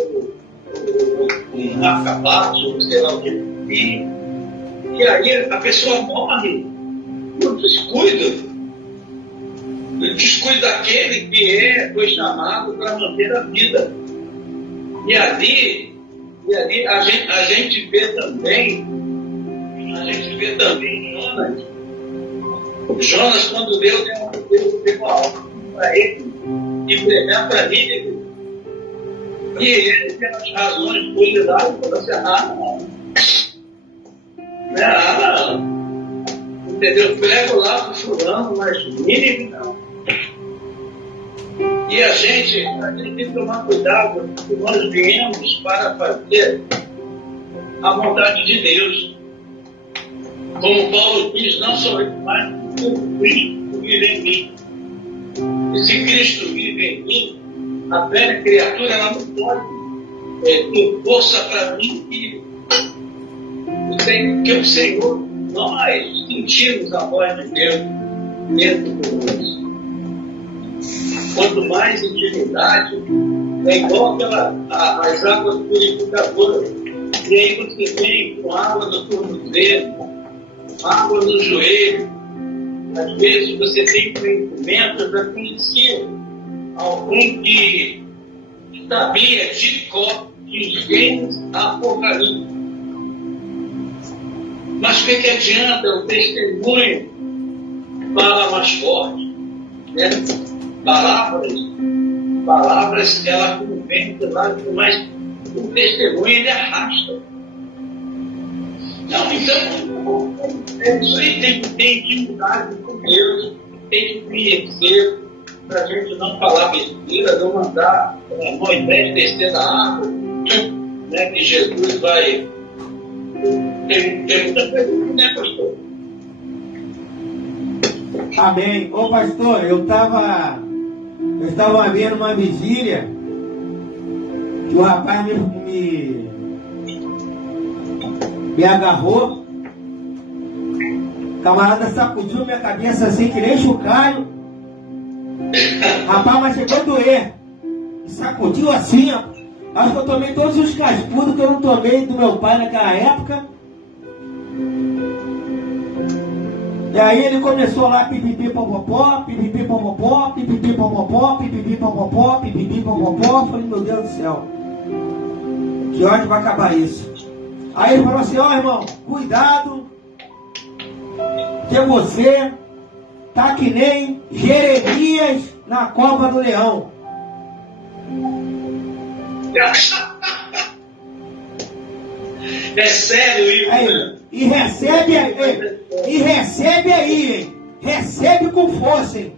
um arcabouço, sei lá o que. E aí a pessoa morre no descuido daquele que foi chamado para manter a vida. E ali a gente vê também Jonas, quando Deus deu uma ordem para ele e pregar para ele, e ele, pelas razões culinárias, falou assim: não. Entendeu? Prego lá para o fulano, mas Nínive não. E a gente tem que tomar cuidado, porque nós viemos para fazer a vontade de Deus. Como Paulo diz, não sou eu, mas o Cristo vive em mim. E se Cristo vive em mim, a velha criatura ela não pode ter força para mim que o Senhor, nós sentimos a voz de Deus dentro de nós. Quanto mais intimidade, é igual as águas purificadoras. E aí você vem com água no tornozelo, água no joelho. Às vezes você tem conhecimento, eu já conhecia alguém que sabia de cor de Gênesis a Apocalipse. Mas o que adianta? O testemunho fala mais forte, né? Palavras ela convence mais, mas o testemunho ele arrasta. Não, então, isso aí tem que ter intimidade com Deus, tem que conhecer, para a gente não falar besteira, não mandar Moisés descer da água, né, que Jesus vai. Tem muita coisa, né, pastor? Amém. Ô pastor, eu estava vendo uma vigília que o rapaz me agarrou. O camarada sacudiu minha cabeça assim, que nem chocalho. Rapaz, mas chegou a doer. Me sacudiu assim, ó. Acho que eu tomei todos os cascudos que eu não tomei do meu pai naquela época. E aí ele começou lá, pipipi, popopó, pipipi, popopó, pipipi, popopó, pipipi, popopó, pipipi, popopó. Falei, meu Deus do céu, que hora que vai acabar isso? Aí ele falou assim: ó, irmão, cuidado, que você tá que nem Jeremias na Copa do Leão. É sério isso, aí, né? E recebe aí, hein? Recebe com força, hein?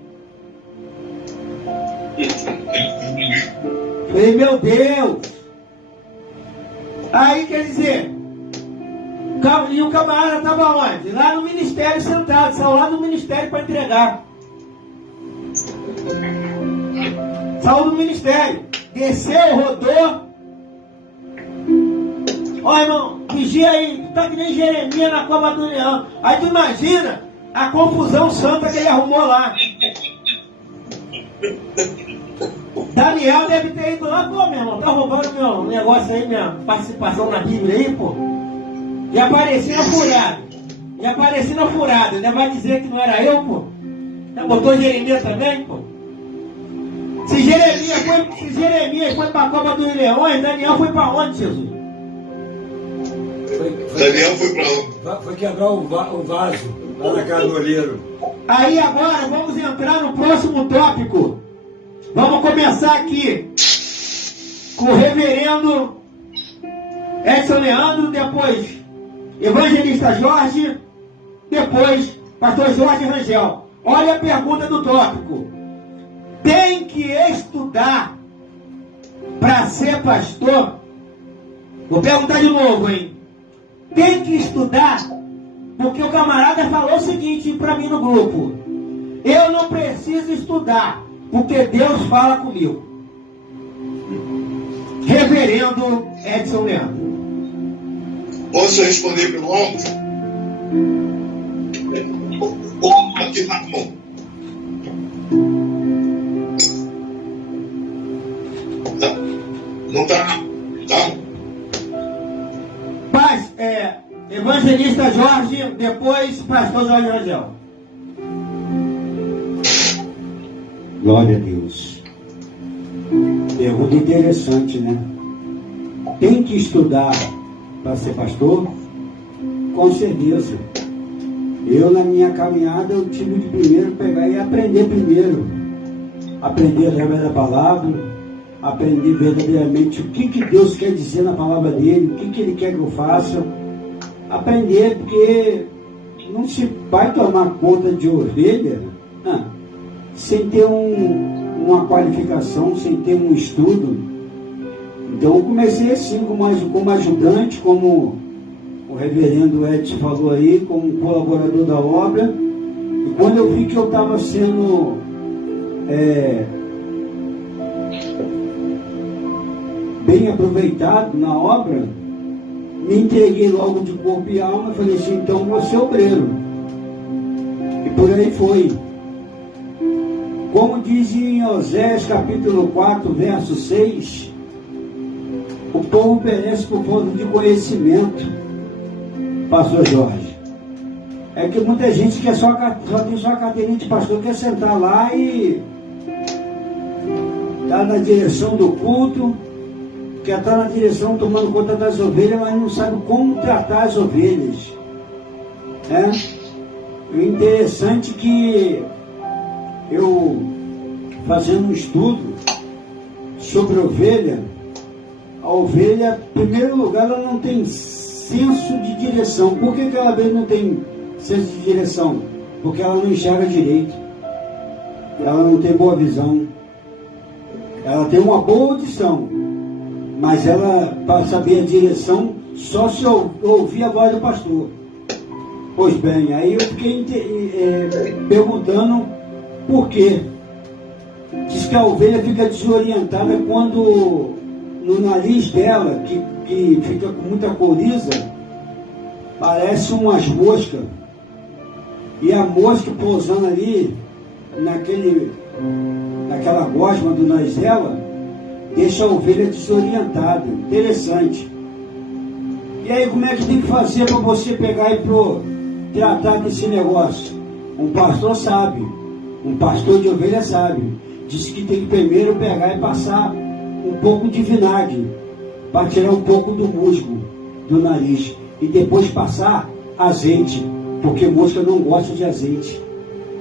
Falei, meu Deus. Aí, quer dizer, e o camarada estava onde? Lá no ministério sentado, saiu lá do ministério para entregar. Saiu do ministério, desceu, rodou. Ó, irmão, vigia aí, tu tá que nem Jeremias na cova do leão. Aí tu imagina a confusão santa que ele arrumou lá. Daniel deve ter ido lá, pô, meu irmão, tá roubando meu negócio aí, minha participação na Bíblia aí, pô. E aparecendo furado. Ainda vai dizer que não era eu, pô. Já botou Jeremias também, pô. Se Jeremias foi para a cova dos leões, Daniel foi para onde, Jesus? Daniel foi para onde? Foi quebrar o vaso lá na casa do olheiro. Aí agora vamos entrar no próximo tópico. Vamos começar aqui com o reverendo Edson Leandro, depois evangelista Jorge, depois pastor Jorge Rangel. Olha a pergunta do tópico. Tem que estudar para ser pastor? Vou perguntar de novo, hein? Tem que estudar, porque o camarada falou o seguinte para mim no grupo: eu não preciso estudar, porque Deus fala comigo. Reverendo Edson Leandro. Posso responder pelo ombro? Ou aqui na mão? Não tá? Tá? Paz, evangelista Jorge, depois pastor Jorge Rangel. Glória a Deus. Pergunta interessante, né? Tem que estudar para ser pastor? Com certeza. Eu, na minha caminhada, eu tive de primeiro pegar e aprender primeiro. Aprender através da palavra, aprender verdadeiramente o que Deus quer dizer na palavra dele, o que Ele quer que eu faça. Aprender, porque não se vai tomar conta de ovelha sem ter uma qualificação, sem ter um estudo. Então eu comecei assim, como ajudante, como o reverendo Edson falou aí, como colaborador da obra. E quando eu vi que eu estava sendo bem aproveitado na obra, me entreguei logo de corpo e alma. Falei assim: então vou ser obreiro. E por aí foi. Como diz em Oséias capítulo 4, verso 6, o povo perece por falta de conhecimento. Pastor Jorge, é que muita gente que só tem só a carteirinha de pastor, quer sentar lá e estar na direção do culto, quer estar na direção tomando conta das ovelhas, mas não sabe como tratar as ovelhas. O interessante que eu, fazendo um estudo sobre a ovelha, em primeiro lugar, ela não tem senso de direção. Por que ela não tem senso de direção? Porque ela não enxerga direito, ela não tem boa visão, ela tem uma boa audição, mas ela, para saber a direção, só se ouvir a voz do pastor. Pois bem, aí eu fiquei perguntando por quê. Diz que a ovelha fica desorientada quando no nariz dela, que fica com muita coriza, parece umas moscas. E a mosca pousando ali, naquela gosma do nariz dela, deixa a ovelha desorientada. Interessante. E aí, como é que tem que fazer para você pegar e tratar desse negócio? Um pastor sabe. Um pastor de ovelha sabe. Diz que tem que primeiro pegar e passar um pouco de vinagre para tirar um pouco do musgo do nariz. E depois passar azeite, porque mosca não gosta de azeite.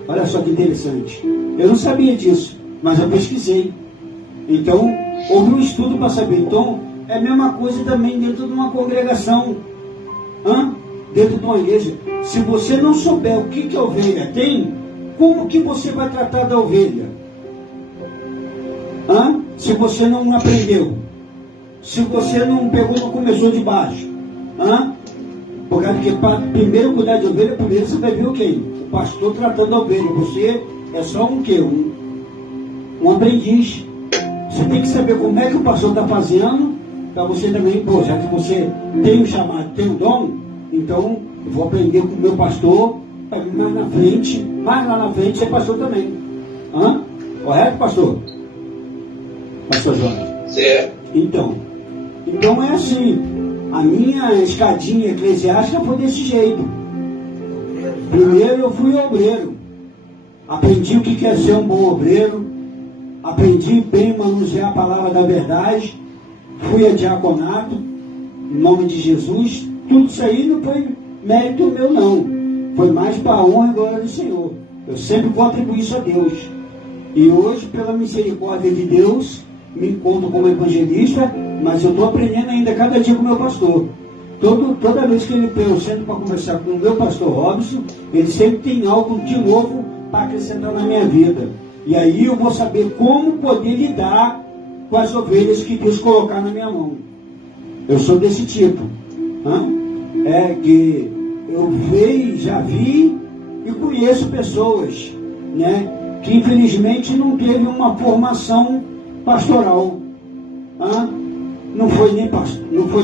Olha só que interessante. Eu não sabia disso, mas eu pesquisei. Então, houve um estudo para saber. Então, é a mesma coisa também dentro de uma congregação. Dentro de uma igreja. Se você não souber o que a ovelha tem, como que você vai tratar da ovelha? Se você não aprendeu, se você não pegou, não começou de baixo, porque para primeiro cuidar de ovelha, primeiro você vai ver o quê? O pastor tratando a ovelha. Você é só um aprendiz. Você tem que saber como é que o pastor está fazendo para você também, pô, já que você tem um chamado, tem um dom, então eu vou aprender com o meu pastor, para vir mais lá na frente ser pastor também. Hã? Correto, pastor? Pastor Jonas? Certo. Então é assim, a minha escadinha eclesiástica foi desse jeito. Primeiro eu fui obreiro, aprendi o que é ser um bom obreiro, aprendi bem manusear a palavra da verdade, fui a diaconato, em nome de Jesus. Tudo isso aí não foi mérito meu não, foi mais para a honra e glória do Senhor. Eu sempre contribuí isso a Deus, e hoje, pela misericórdia de Deus, me encontro como evangelista, mas eu estou aprendendo ainda cada dia com o meu pastor. Toda vez que eu sento para conversar com o meu pastor Robson, ele sempre tem algo de novo para acrescentar na minha vida. E aí eu vou saber como poder lidar com as ovelhas que Deus colocar na minha mão. Eu sou desse tipo. É que eu já vi e conheço pessoas, né, que infelizmente não teve uma formação pastoral. Não foi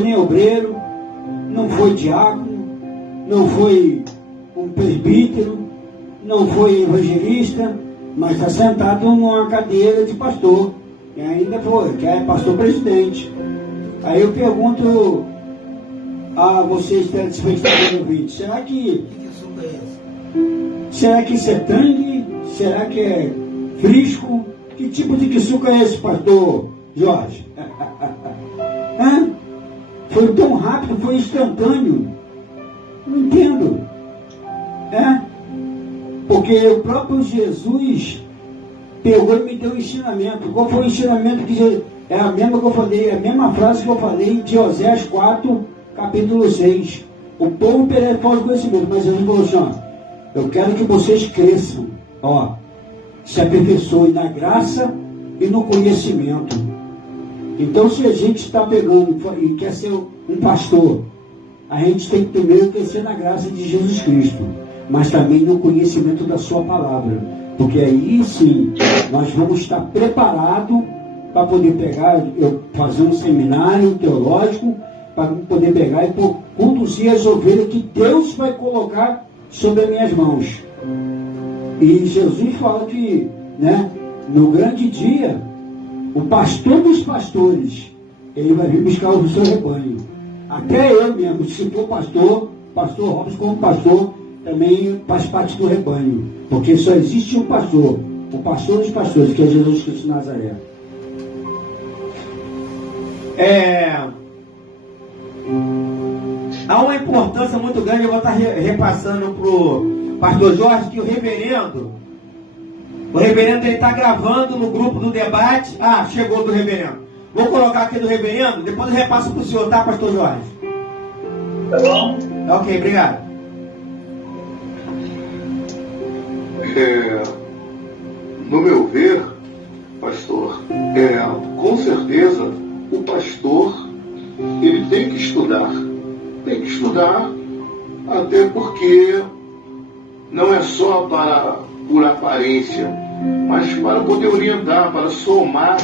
nem obreiro, não foi diácono, não foi um presbítero, não foi evangelista, mas está sentado numa cadeira de pastor, e ainda foi, que é pastor presidente. Aí eu pergunto a vocês, telespectadores ouvintes, será que isso é tangue? Será que é frisco? Que tipo de quisuca é esse, pastor Jorge? Foi tão rápido, foi instantâneo. Não entendo. Porque o próprio Jesus pegou e me deu um ensinamento. Qual foi o ensinamento que é a mesma que eu falei, a mesma frase que eu falei de Oséias 4, capítulo 6. O povo perece falso conhecimento, mas Jesus falou assim, eu quero que vocês cresçam, se aperfeiçoem na graça e no conhecimento. Então, se a gente está pegando e quer ser um pastor, a gente tem que primeiro crescer na graça de Jesus Cristo, mas também no conhecimento da sua palavra, porque aí sim nós vamos estar preparados para poder fazer um seminário teológico, para poder pegar e conduzir as ovelhas que Deus vai colocar sobre as minhas mãos. E Jesus fala que, no grande dia, o pastor dos pastores, ele vai vir buscar o seu rebanho. Até eu mesmo, se for pastor Robson como pastor, também faz parte do rebanho. Porque só existe um pastor, o pastor dos pastores, que é Jesus Cristo de Nazaré. Há uma importância muito grande, eu vou estar repassando para o pastor Jorge, que o reverendo ele está gravando no grupo do debate. Chegou do reverendo. Vou colocar aqui do reverendo, depois eu repasso para o senhor, tá, pastor Jorge? Tá bom? Ok, obrigado. No meu ver, pastor, com certeza o pastor ele tem que estudar. Tem que estudar, até porque não é só por aparência, mas para poder orientar, para somar,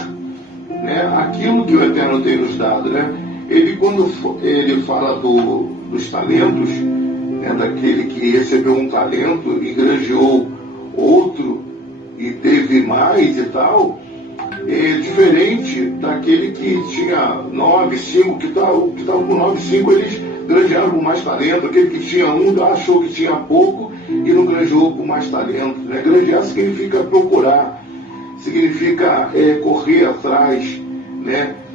aquilo que o Eterno tem nos dado. Ele, quando ele fala dos talentos, daquele que recebeu um talento e granjeou outro e teve mais e tal, é diferente daquele que tinha 9, 5, que estava com 9, 5, eles granjearam com mais talento. Aquele que tinha um achou que tinha pouco e não granjeou com mais talento. Granjear significa procurar, significa correr atrás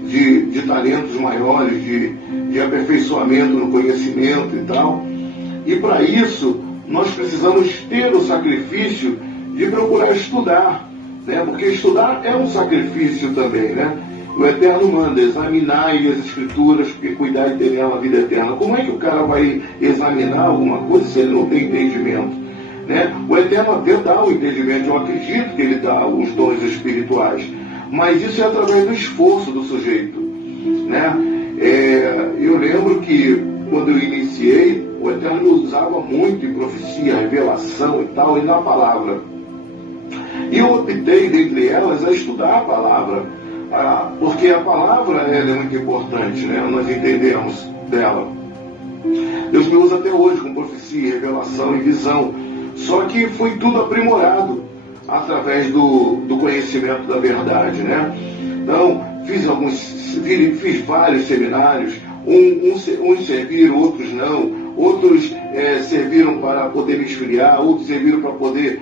de talentos maiores, de aperfeiçoamento no conhecimento e tal. E para isso, nós precisamos ter o sacrifício de procurar estudar, porque estudar é um sacrifício também, O Eterno manda examinar as Escrituras, porque cuidar de ter nela a vida eterna. Como é que o cara vai examinar alguma coisa se ele não tem entendimento? O Eterno até dá o entendimento, eu acredito que ele dá os dons espirituais, mas isso é através do esforço do sujeito. Eu lembro que quando eu iniciei, o Eterno me usava muito em profecia, revelação e tal, e na palavra. E eu optei, dentre elas, a estudar a palavra, porque a palavra ela é muito importante, né? Nós entendemos dela. Deus me usa até hoje com profecia, revelação e visão. Só que foi tudo aprimorado através do conhecimento da verdade, né? Então, fiz vários seminários, uns serviram, outros não, outros serviram para poder me esfriar, outros serviram para poder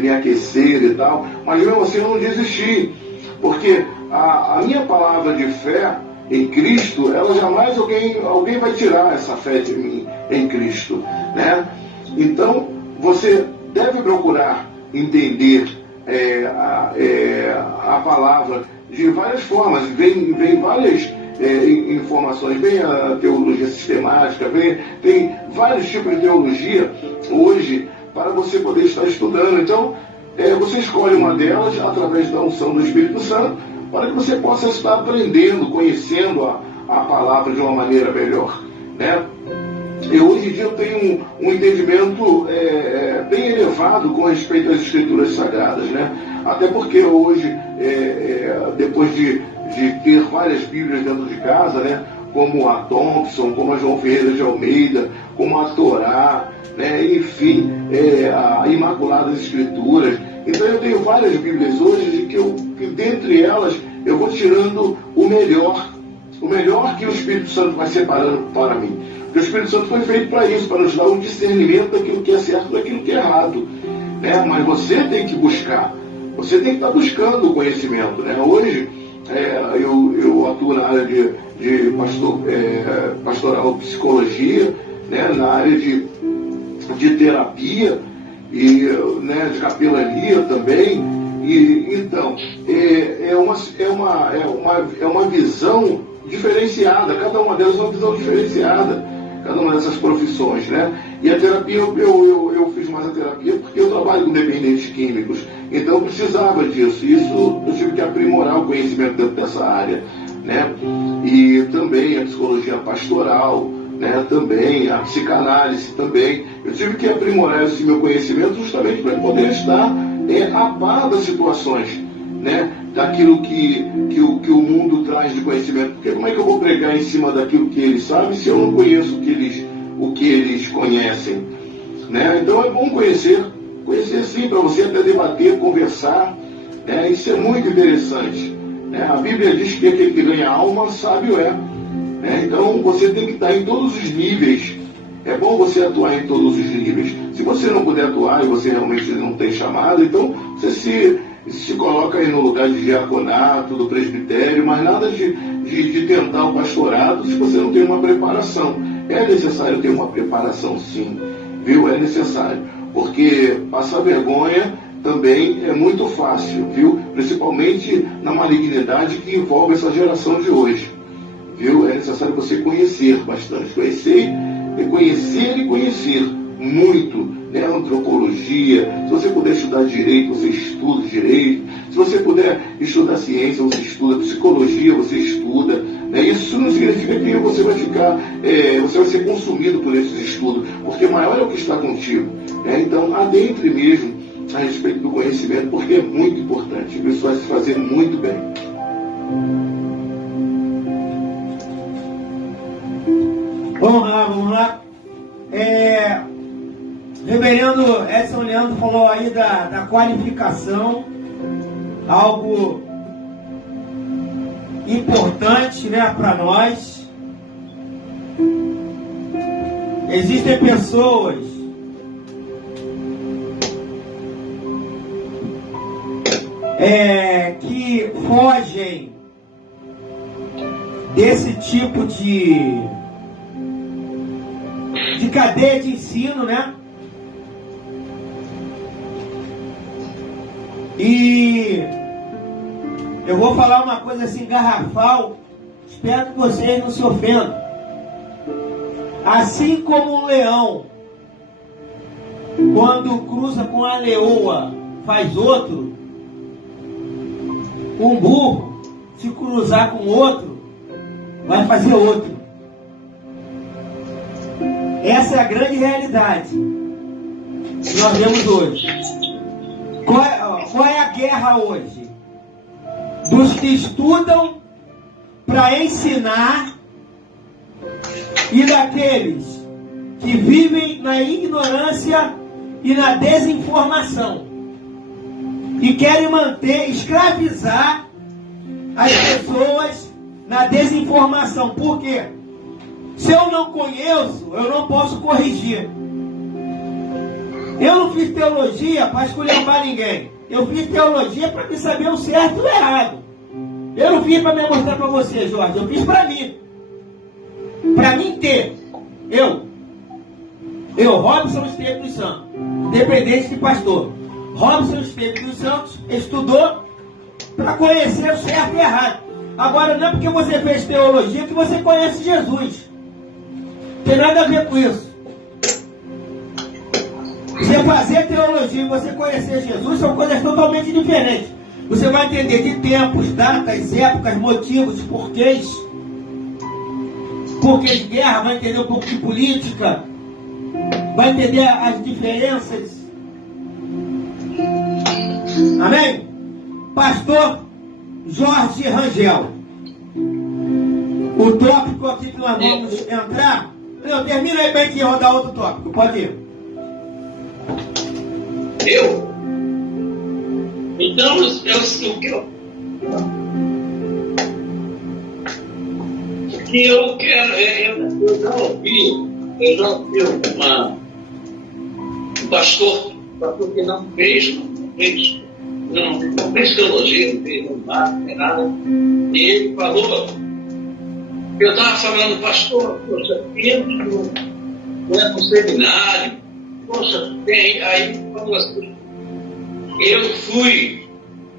me aquecer e tal, mas mesmo assim eu não desisti, porque a minha palavra de fé em Cristo, ela jamais alguém vai tirar essa fé de mim em Cristo, né? Então, você deve procurar entender a palavra de várias formas. Vem várias informações, vem a teologia sistemática, tem vários tipos de teologia hoje para você poder estar estudando. Então, você escolhe uma delas através da unção do Espírito Santo para que você possa estar aprendendo, conhecendo a palavra de uma maneira melhor, né? Hoje em dia eu tenho um entendimento bem elevado com respeito às Escrituras Sagradas, né? Até porque hoje, depois de ter várias Bíblias dentro de casa, né? Como a Thompson, como a João Ferreira de Almeida, como a Torá, né? Enfim, a Imaculadas Escrituras. Então eu tenho várias Bíblias hoje que dentre elas eu vou tirando o melhor que o Espírito Santo vai separando para mim. Porque o Espírito Santo foi feito para isso, para nos dar um discernimento daquilo que é certo e daquilo que é errado, né? Mas você tem que buscar, você tem que estar buscando o conhecimento, né? Hoje eu atuo na área de pastoral psicologia, né? Na área de terapia e, né, de capelania também. E então é uma visão diferenciada, cada uma delas é uma visão diferenciada, cada uma dessas profissões, né? E a terapia, eu fiz mais a terapia porque eu trabalho com dependentes químicos, então eu precisava disso, isso eu tive que aprimorar o conhecimento dentro dessa área, né? E também a psicologia pastoral, né? Também a psicanálise também, eu tive que aprimorar esse meu conhecimento justamente para poder estar a par das situações, né? Daquilo que o mundo traz de conhecimento. Porque como é que eu vou pregar em cima daquilo que eles sabem se eu não conheço o que eles conhecem, né? Então é bom conhecer sim, para você até debater, conversar, né? Isso é muito interessante, né? A Bíblia diz que aquele que ganha alma, sábio é, né? Então você tem que estar em todos os níveis. É bom você atuar em todos os níveis. Se você não puder atuar e você realmente não tem chamado, então você se coloca aí no lugar de diaconato, do presbitério, mas nada de tentar o pastorado se você não tem uma preparação. É necessário ter uma preparação, sim, viu? É necessário, porque passar vergonha também é muito fácil, viu? Principalmente na malignidade que envolve essa geração de hoje, viu? É necessário você conhecer bastante, conhecer muito, né? Antropologia. Se você puder estudar direito, você estuda direito. Se você puder estudar ciência, você estuda psicologia, você estuda, né? Isso não significa que você vai ficar, você vai ser consumido por esses estudos, porque maior é o que está contigo, né? Então adentre mesmo a respeito do conhecimento, porque é muito importante. Isso vai se fazer muito bem. Vamos lá. Reverendo Edson Leandro falou aí da qualificação, algo importante, né, para nós. Existem pessoas que fogem desse tipo de cadeia de ensino, né? E eu vou falar uma coisa assim garrafal, espero que vocês não se ofendam. Assim como um leão, quando cruza com a leoa, faz outro, um burro, se cruzar com outro, vai fazer outro. Essa é a grande realidade que nós vemos hoje. Qual é a guerra hoje? dos que estudam para ensinar e daqueles que vivem na ignorância e na desinformação e querem manter, escravizar as pessoas na desinformação. Por quê? Se eu não conheço, eu não posso corrigir. Eu não fiz teologia para esculhambar ninguém. Eu fiz teologia para me saber o certo e o errado. Eu não fiz para me mostrar para você, Jorge. Eu fiz para mim. Para mim ter. Eu, Robson Esteves dos Santos, independente de pastor. Robson Esteves dos Santos estudou para conhecer o certo e o errado. Agora, não é porque você fez teologia que você conhece Jesus. Não tem nada a ver com isso. Você fazer teologia e você conhecer Jesus são coisas totalmente diferentes. Você vai entender de tempos, datas, épocas, motivos, porquês de guerra, vai entender um pouco de política, vai entender as diferenças. Amém? Pastor Jorge Rangel. O tópico aqui que nós vamos entrar. Não, termina aí para a gente rodar outro tópico. Pode ir. Eu? Então, o que eu quero eu já ouvi um pastor que não fez teologia, não fez nada, e ele falou, eu estava falando, pastor, poxa, não é no seminário, poxa, tem, aí falou assim,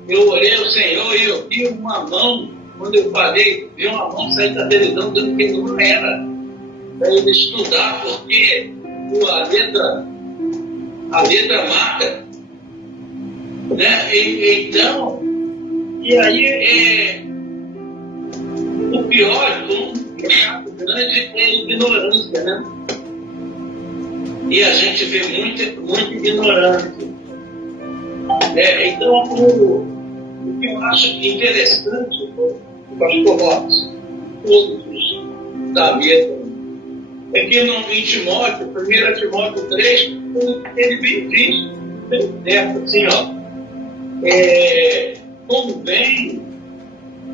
eu olhei o Senhor e eu vi uma mão, quando eu falei, vi uma mão sair da televisão dizendo que não era para ele estudar, porque a letra marca, né? E aí o pior, um pecado grande é a ignorância, né? E a gente vê muita ignorância. Então, o que eu acho interessante, o pastor Robson, todos da mesa, é que em Timóteo, 1 Timóteo 3, ele bem diz, bem certo, assim, convém,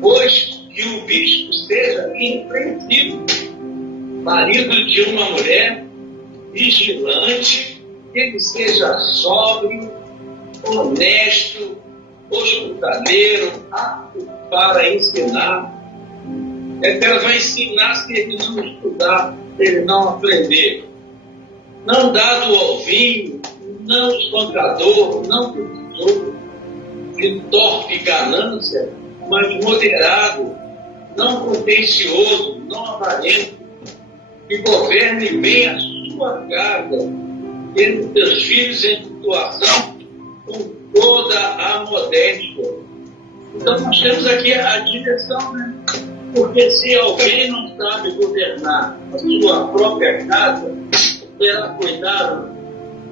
pois, que o bispo seja irrepreensível, marido de uma mulher, vigilante, que ele seja sóbrio, honesto, hospitaleiro, apto para ensinar. Que ela vai ensinar se ele não estudar, se ele não aprender. Não dado ao vinho, não espancador, não competidor, de torpe ganância, mas moderado, não contencioso, não avarento, que governe bem a sua casa, tendo seus filhos em situação com toda a modéstia. Então nós temos aqui a direção, né? Porque se alguém não sabe governar a sua própria casa, terá cuidado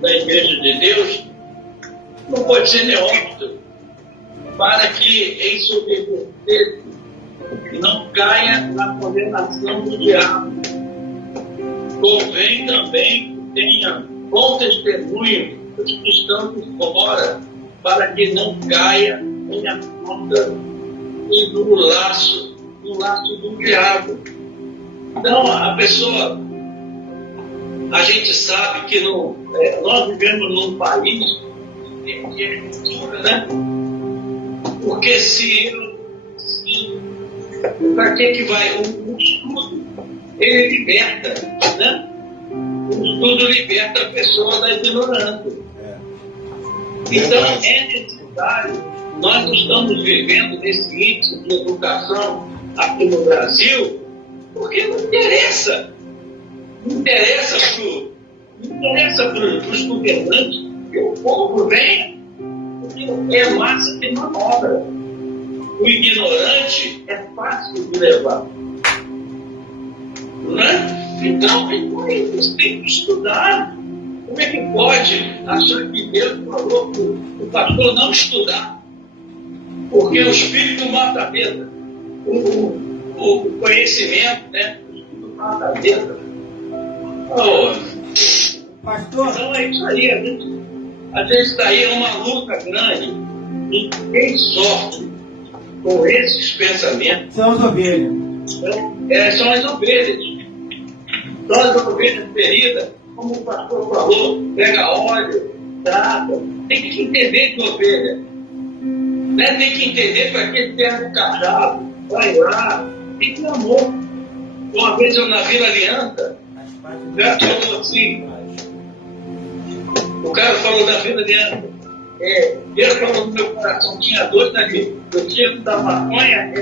da igreja de Deus, não pode ser neófito, para que em sobrevivência não caia na condenação do diabo. Convém também que tenha bom testemunho dos que estão de fora, para que não caia em afronta e no laço do diabo. Então, a pessoa, a gente sabe que nós vivemos num país que é cultura, né? Porque para que vai? O estudo, ele liberta, né? O estudo liberta a pessoa da ignorância. Então, é necessário, nós estamos vivendo nesse índice de educação aqui no Brasil, porque não interessa para os governantes que o povo venha, porque é massa de manobra. O ignorante é fácil de levar. Não é? Então, eles têm que estudar. Como é que pode achar que Deus falou para o pastor não estudar? Porque o espírito mata a vida. O conhecimento, né? O espírito mata a vida. Pastor, Então é isso aí. A gente está aí em uma luta grande. E quem sofre com esses pensamentos são as ovelhas. são as ovelhas. São as ovelhas feridas, como o pastor falou, pega óleo, trata. Tem que entender que ovelha. Né? Tem que entender para que serve o cajado. Vai lá, tem que ter amor. Uma vez eu na Vila Aliança, o cara falou assim, o cara falou da Vila Aliança, Deus falou no meu coração, tinha dois ali, o tipo da maconha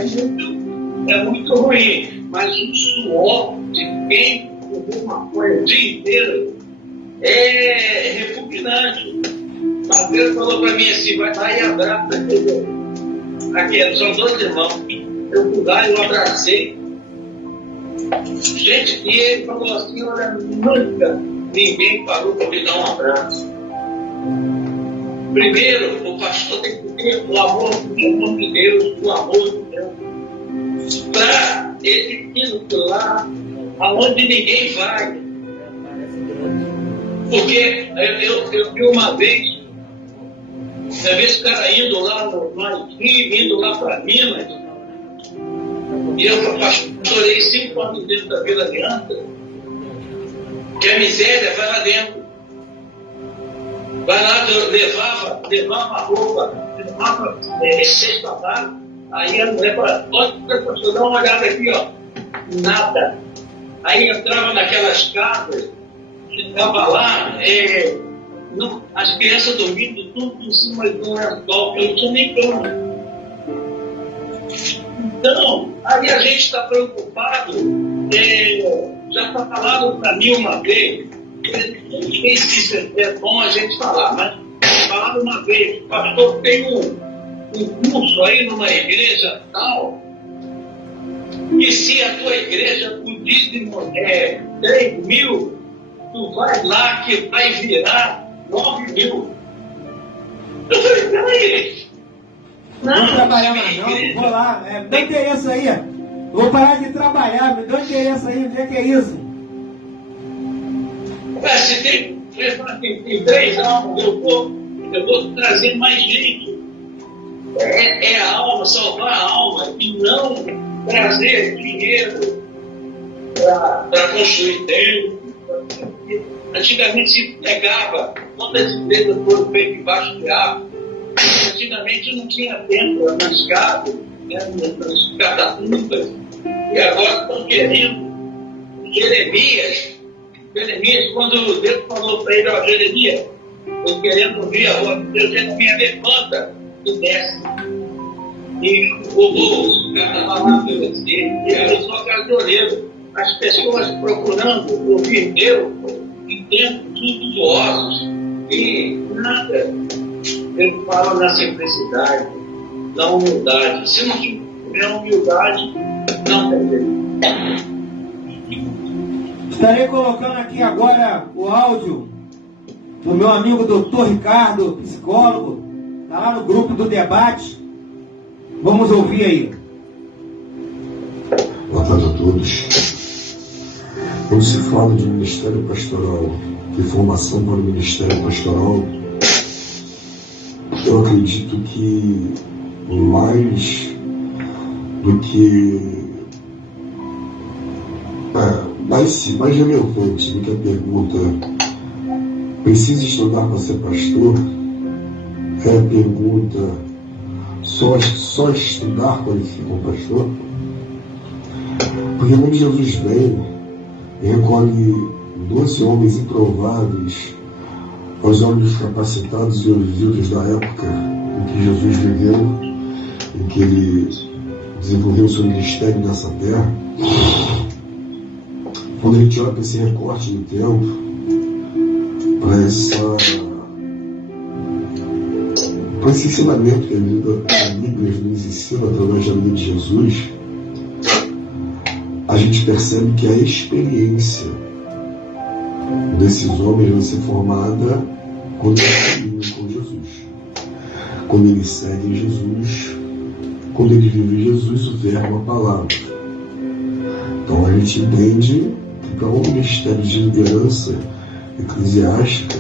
é muito ruim, mas o suor de quem fumou maconha o dia inteiro é repugnante. Mas Deus falou para mim assim, vai lá e abraça aqui, são dois irmãos. Eu fui lá e eu abracei. Gente, e ele falou assim, olha, nunca ninguém parou para me dar um abraço. Primeiro, o pastor tem que ter o amor de Deus, o amor de Deus, para ele ir lá aonde ninguém vai. Porque eu vi uma vez esse cara indo lá no Haiti, indo lá para Minas, e eu pastorei 5 anos dentro da Vila Aliança, que a miséria vai lá dentro. Vai lá, levava roupa, levava cesta básica, aí a mulher falava, pode dar uma olhada aqui, ó, nada. Aí entrava naquelas casas, ficava lá, as crianças dormindo tudo em cima de um lençol, que eu não tinha nem cama. Então, aí a gente está preocupado, já falaram para mim uma vez, não sei se é bom a gente falar, mas falaram uma vez, pastor, tem um curso aí numa igreja tal, e se a tua igreja, o dízimo é 3 mil, tu vai lá que vai virar 9 mil. Eu falei, peraí. Não trabalhar mais não, vou lá, me dá interesse aí. Vou parar de trabalhar, me dá interesse aí, onde é que é isso? Se tem 3 almas, eu vou trazer mais gente. É a alma, salvar a alma, e não trazer dinheiro para construir templo. Antigamente se pegava, quantas igrejas foram feitas embaixo de água? Antigamente não tinha templo nas casas, nas catapultas, e agora estão querendo. Jeremias, quando Deus falou para ele, ó, Jeremias, estou querendo ouvir a voz de Deus, Jeremias, levanta e desce. E o povo estava lá assim, e eu sou casioneiro. As pessoas procurando ouvir Deus em tempos suntuosos e nada. Ele fala na simplicidade, na humildade. Se não tiver humildade, não tem jeito. Estarei colocando aqui agora o áudio do meu amigo Dr. Ricardo, psicólogo, está lá no grupo do debate. Vamos ouvir aí. Boa tarde a todos. Quando se fala de ministério pastoral, de formação para o ministério pastoral, eu acredito que mais do que mais relevante do que a pergunta precisa estudar para ser pastor, é a pergunta só estudar qualifica um pastor? Porque quando Jesus vem, recolhe 12 homens improváveis aos olhos capacitados e ouvidos da época em que Jesus viveu, em que ele desenvolveu seu ministério nessa terra. Quando a gente olha para esse recorte do tempo, para esse ensinamento que a Bíblia nos ensina através da vida de Jesus, a gente percebe que a experiência desses homens vai ser formada quando eles caminham com Jesus. Quando eles seguem Jesus, quando ele vive Jesus, o verbo, a palavra. Então a gente entende que para um ministério de liderança eclesiástica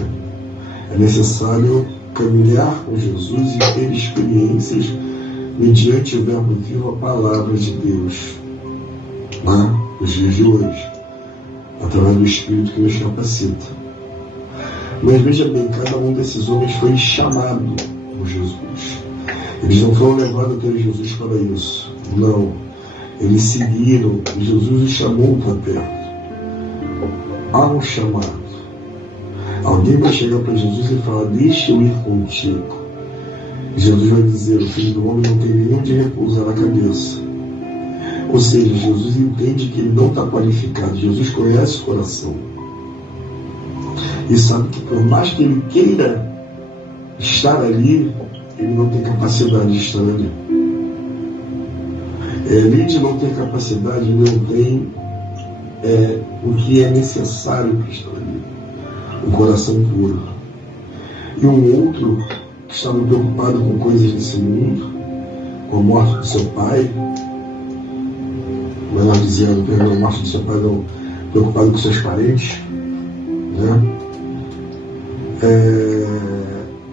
é necessário caminhar com Jesus e ter experiências mediante o verbo vivo, a palavra de Deus, nos dias de hoje, através do Espírito que nos capacita. Mas veja bem, cada um desses homens foi chamado por Jesus. Eles não foram levados até Jesus para isso. Não. Eles seguiram e Jesus os chamou para perto. Há um chamado. Alguém vai chegar para Jesus e falar: deixa eu ir contigo. E Jesus vai dizer: o Filho do Homem não tem nenhum de repousar na cabeça. Ou seja, Jesus entende que ele não está qualificado. Jesus conhece o coração. E sabe que por mais que ele queira estar ali, ele não tem capacidade de estar ali. Além de não ter capacidade, não tem o que é necessário para estar ali. O coração puro. E um outro que estava preocupado com coisas desse mundo, com a morte do seu pai, melhor dizendo, perdão, a morte do seu pai, não, preocupado com seus parentes, né?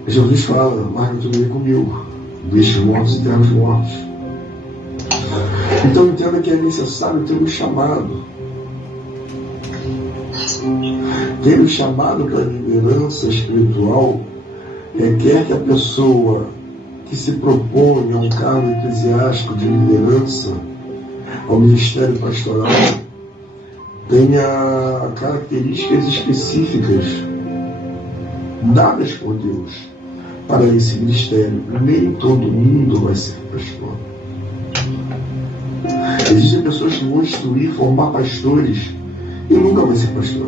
Jesus fala: larga tudo aí comigo, deixa os mortos e terra os mortos. Então entenda que é necessário ter um chamado. Ter um chamado para a liderança espiritual requer que a pessoa que se propõe a um cargo eclesiástico de liderança, ao ministério pastoral, tenha características específicas dadas por Deus para esse ministério. Nem todo mundo vai ser pastor. Existem pessoas que vão instruir, formar pastores e nunca vai ser pastor.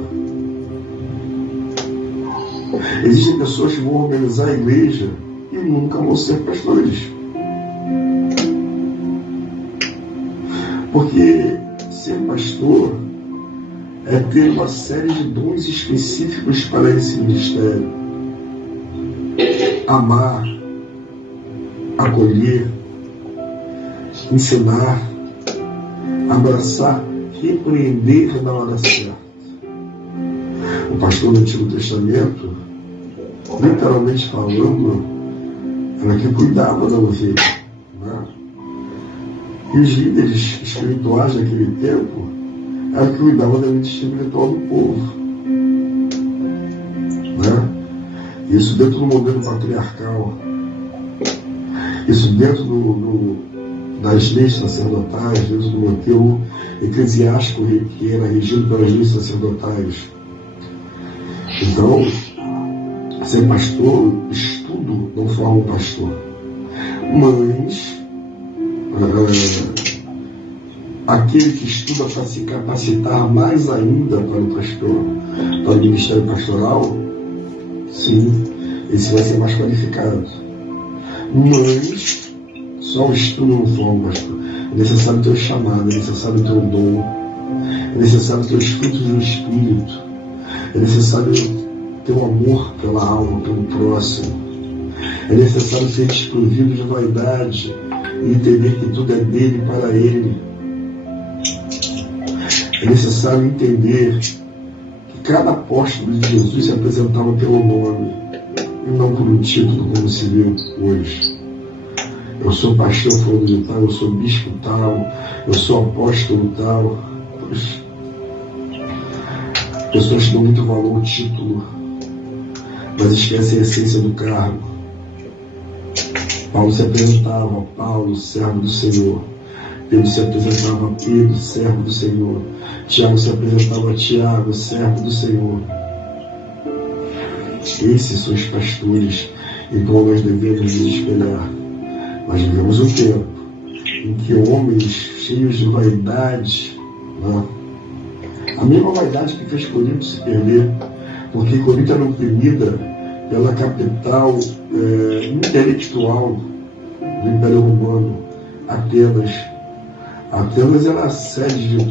Existem pessoas que vão organizar a igreja e nunca vão ser pastores. Porque ser pastor é ter uma série de dons específicos para esse ministério. Amar, acolher, ensinar, abraçar, repreender na hora certa. O pastor do Antigo Testamento, literalmente falando, era que cuidava da ovelha, né? E os líderes espirituais daquele tempo eram que cuidavam da vida espiritual do povo, né? Isso dentro do modelo patriarcal, isso dentro das leis sacerdotais, dentro do modelo eclesiástico que era regido pelas leis sacerdotais. Então, ser pastor, estudo não forma um pastor. Mas aquele que estuda para se capacitar mais ainda para o pastor, para o ministério pastoral, sim, esse vai ser mais qualificado. Mas só o estudo não forma um pastor. É necessário ter o chamado, é necessário ter o dom, é necessário ter os frutos do Espírito, é necessário ter o amor pela alma, pelo próximo. É necessário ser desprovido de vaidade e entender que tudo é dele e para ele. É necessário entender que cada apóstolo de Jesus se apresentava pelo nome e não por um título, como se viu hoje. Eu sou pastor fulano de tal, eu sou bispo tal, eu sou apóstolo tal. Pessoas que dão muito valor ao título, mas esquecem a essência do cargo. Paulo se apresentava a Paulo, servo do Senhor. Pedro se apresentava a Pedro, servo do Senhor. Tiago se apresentava a Tiago, servo do Senhor. Esses são os pastores em qual nós devemos nos espelhar. Mas vivemos um tempo em que homens cheios de vaidade, né? A mesma vaidade que fez Corinto se perder, porque Corinto era oprimida pela capital intelectual do Império Romano, Atenas. Atenas era a sede de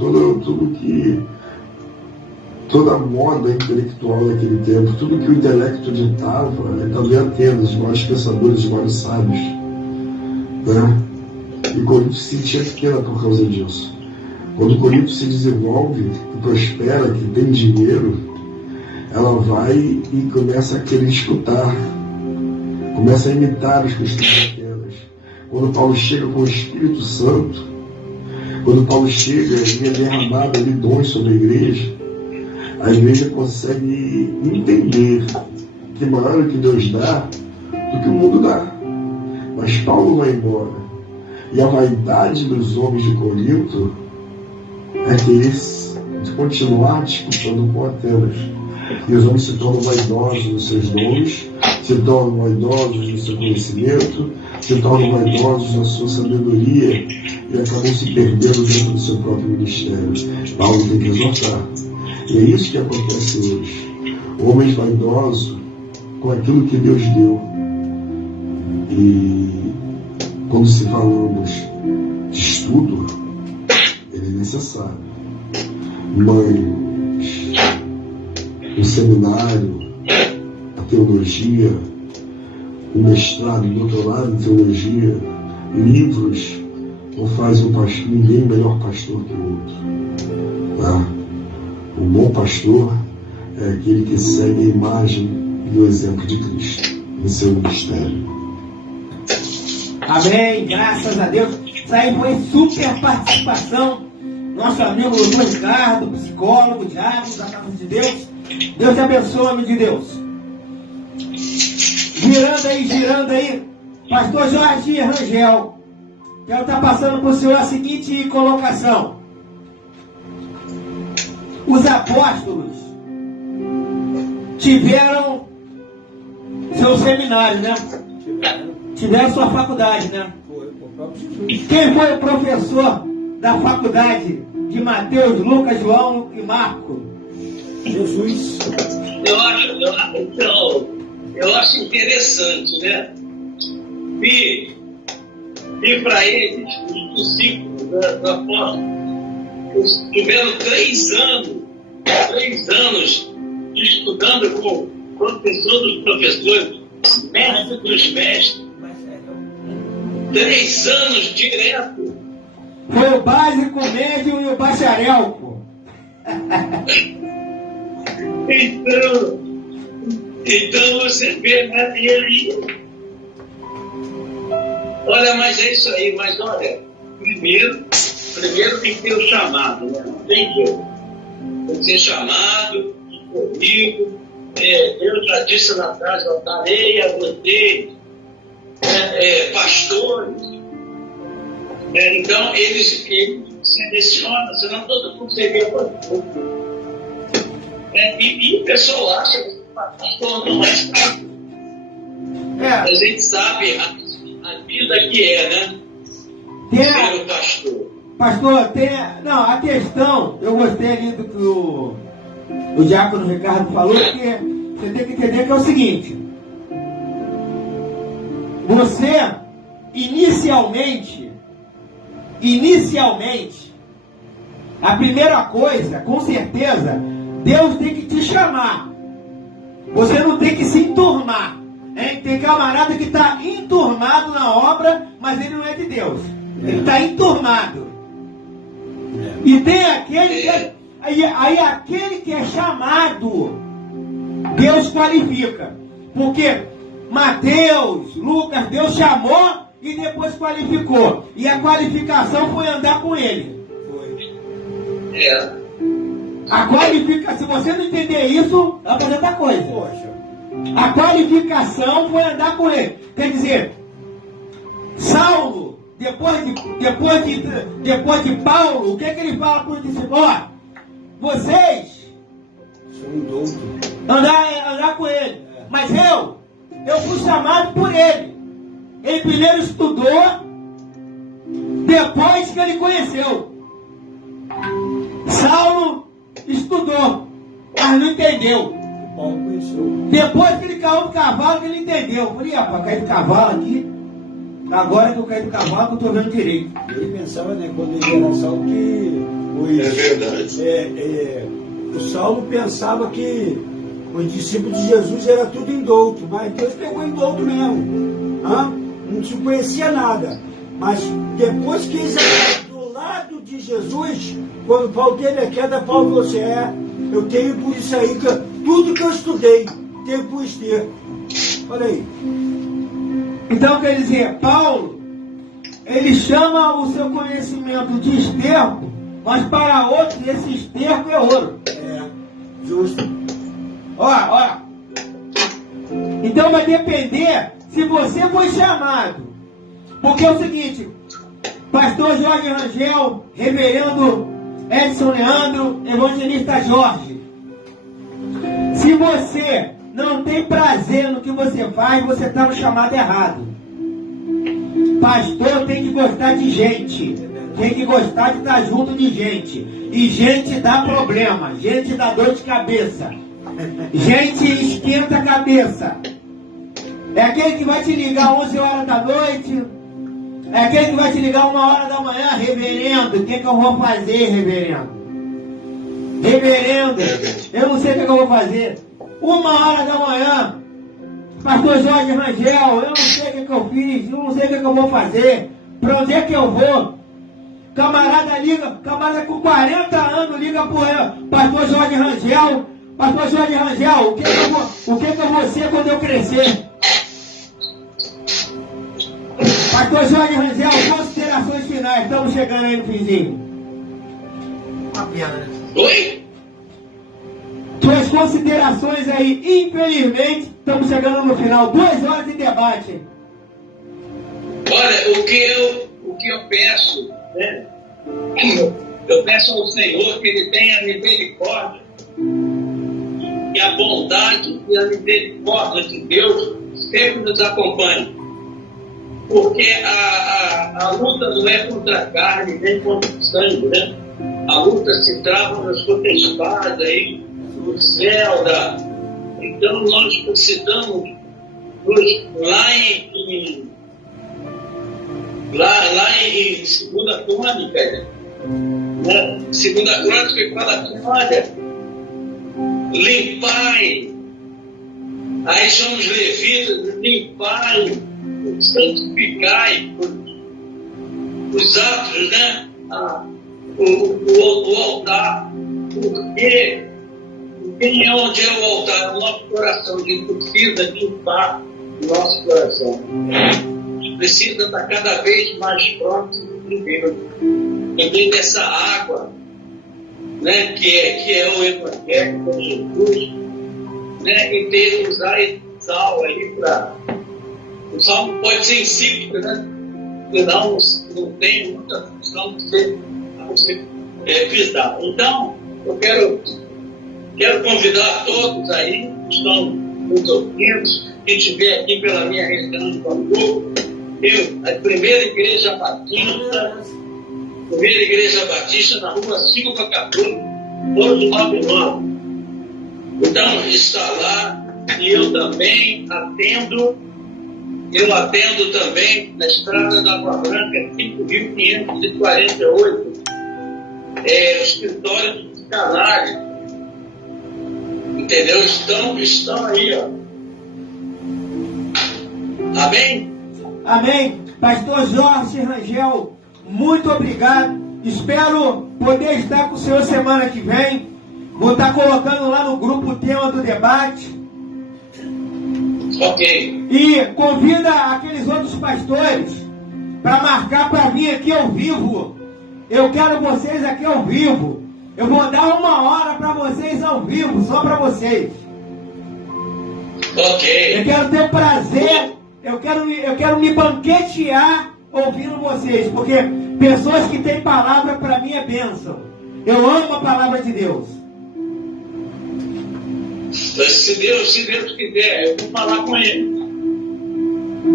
toda a moda intelectual daquele tempo, tudo que o intelecto ditava, também Atenas, os maiores pensadores, os maiores sábios, né? E Corinto se sentia pequena por causa disso. Quando Corinto se desenvolve, que prospera, que tem dinheiro, ela vai e começa a querer escutar, começa a imitar os costumes daquelas. Quando Paulo chega com o Espírito Santo, quando Paulo chega e é derramado ali dons sobre a igreja consegue entender que maior é o que Deus dá do que o mundo dá. Mas Paulo vai embora. E a vaidade dos homens de Corinto é que eles de continuar disputando com Atenas. E os homens se tornam vaidosos nos seus dons, se tornam vaidosos no seu conhecimento, se tornam vaidosos na sua sabedoria e acabam se perdendo dentro do seu próprio ministério. Paulo tem que exortar. E é isso que acontece hoje. Homens vaidosos com aquilo que Deus deu. E quando se falamos de estudo, ele é necessário. Mas o seminário, a teologia, o mestrado, o doutorado em teologia, livros, não faz ninguém melhor pastor que o outro. Tá? O bom pastor é aquele que segue a imagem e o exemplo de Cristo em seu ministério. Amém, graças a Deus. Isso aí foi super participação. Nosso amigo Dr. Ricardo, psicólogo, diácono da Casa de Deus. Deus te abençoe, homem de Deus. Girando aí, pastor Jorge Rangel. Quero estar passando para o senhor a seguinte colocação. Os apóstolos tiveram seu seminário, né? Tiveram sua faculdade, né? Quem foi o professor da faculdade de Mateus, Lucas, João e Marcos? Jesus. Eu acho interessante, né? E para eles, os discípulos do apóstolo, eles tiveram 3 anos estudando com o professor dos professores, mestre dos mestres. 3 anos direto. Foi o básico, o médio e o bacharel, pô. Então você vê, né? E aí, olha, mas é isso aí. Mas olha, primeiro tem que ter o chamado, né? Não tem jeito. Tem que ser chamado, escolhido. Eu já disse lá atrás, eu darei a vocês pastores. Então eles selecionam, senão todo mundo seria pastor. E o pessoal acha que pastor não é fácil. A gente sabe a vida que é, né? Ser o pastor. Pastor, a questão, eu gostei ali do que o diácono Ricardo falou, que você tem que entender que é o seguinte. Você, inicialmente, a primeira coisa, com certeza, Deus tem que te chamar. Você não tem que se enturmar. Hein? Tem camarada que está enturmado na obra, mas ele não é de Deus. Ele está enturmado. E tem aquele que aí aquele que é chamado, Deus qualifica. Porque Mateus, Lucas, Deus chamou e depois qualificou. E a qualificação foi andar com ele. A qualificação, se você não entender isso, vai fazer outra coisa. A qualificação foi andar com ele. Quer dizer, Saulo, depois de Paulo, o que ele fala para os discípulos? Ó, vocês andar com ele. Mas eu fui chamado por ele. Ele primeiro estudou, depois que ele conheceu. Saulo estudou, mas não entendeu. Depois que ele caiu do cavalo, que ele entendeu. Eu falei, rapaz, caí do cavalo aqui. Agora que eu caí do cavalo, que eu estou vendo direito. Ele pensava, né, quando ele era Saulo, que É verdade. O Saulo pensava que os discípulos de Jesus era tudo indouto, mas Deus pegou indouto mesmo. Não se conhecia nada. Mas depois que Isaías, do lado de Jesus, quando Paulo teve a queda, Paulo falou assim, eu tenho por isso aí, tudo que eu estudei, tenho por esterco. Olha aí. Então quer dizer, Paulo, ele chama o seu conhecimento de esterco, mas para outros esse esterco é ouro. Justo. Ó. Então vai depender se você foi chamado. Porque é o seguinte, pastor Jorge Rangel, reverendo Edson Leandro, evangelista Jorge. Se você não tem prazer no que você faz, você está no chamado errado. Pastor tem que gostar de gente. Tem que gostar de estar junto de gente. E gente dá problema. Gente dá dor de cabeça. Gente esquenta a cabeça. É aquele que vai te ligar 11 horas da noite. É aquele que vai te ligar 1 hora da manhã. Reverendo, o que eu vou fazer, reverendo? Reverendo, eu não sei o que eu vou fazer. 1 hora da manhã. Pastor Jorge Rangel, eu não sei o que eu fiz. Eu não sei o que eu vou fazer. Para onde é que eu vou? Camarada liga, camarada com 40 anos liga pro pastor Jorge Rangel. Pastor Jorge Rangel, o que eu vou ser quando eu crescer? Pastor Jorge Rangel, considerações finais. Estamos chegando aí no finzinho. Uma pena, né? Oi? Suas considerações aí, infelizmente, estamos chegando no final. 2 horas de debate. Olha, o que eu peço, né? Eu peço ao Senhor que Ele tenha misericórdia e a bondade e a misericórdia de Deus sempre nos acompanhe. Porque a luta não é contra a carne, nem contra o sangue, né? A luta se trava nas potestades aí, no céu. Então nós precisamos, lá em 2 Crônica, né? 2 Crônica fala assim, olha, limpai, aí são os levitas, limpai, santificai os atos, né? O altar, porque quem é onde é o altar? O nosso coração. A gente precisa limpar o nosso coração. A gente precisa estar cada vez mais próximo de Deus. Também dessa água, né? que é o Evangelho de Jesus, né? E usar esse sal aí para. O sal não pode ser insípido, né? Não tem muita função de você pisar. Então, eu quero convidar todos aí que estão nos ouvindo, quem estiver aqui pela minha região de Bangu, a primeira igreja batista na rua Silva Cabral, 299. Então, está lá, e eu também atendo também na estrada da Água Branca, 5.548, o escritório de psicanálise, entendeu? Estão aí, ó. Amém? Amém. Pastor Jorge Rangel, muito obrigado. Espero poder estar com o senhor semana que vem. Vou estar colocando lá no grupo o tema do debate. Ok. E convida aqueles outros pastores para marcar para vir aqui ao vivo. Eu quero vocês aqui ao vivo. Eu vou dar 1 hora para vocês ao vivo, só para vocês. Ok. Eu quero ter prazer, eu quero me banquetear ouvindo vocês, porque pessoas que têm palavra para mim é bênção. Eu amo a palavra de Deus. Se Deus quiser, eu vou falar com ele.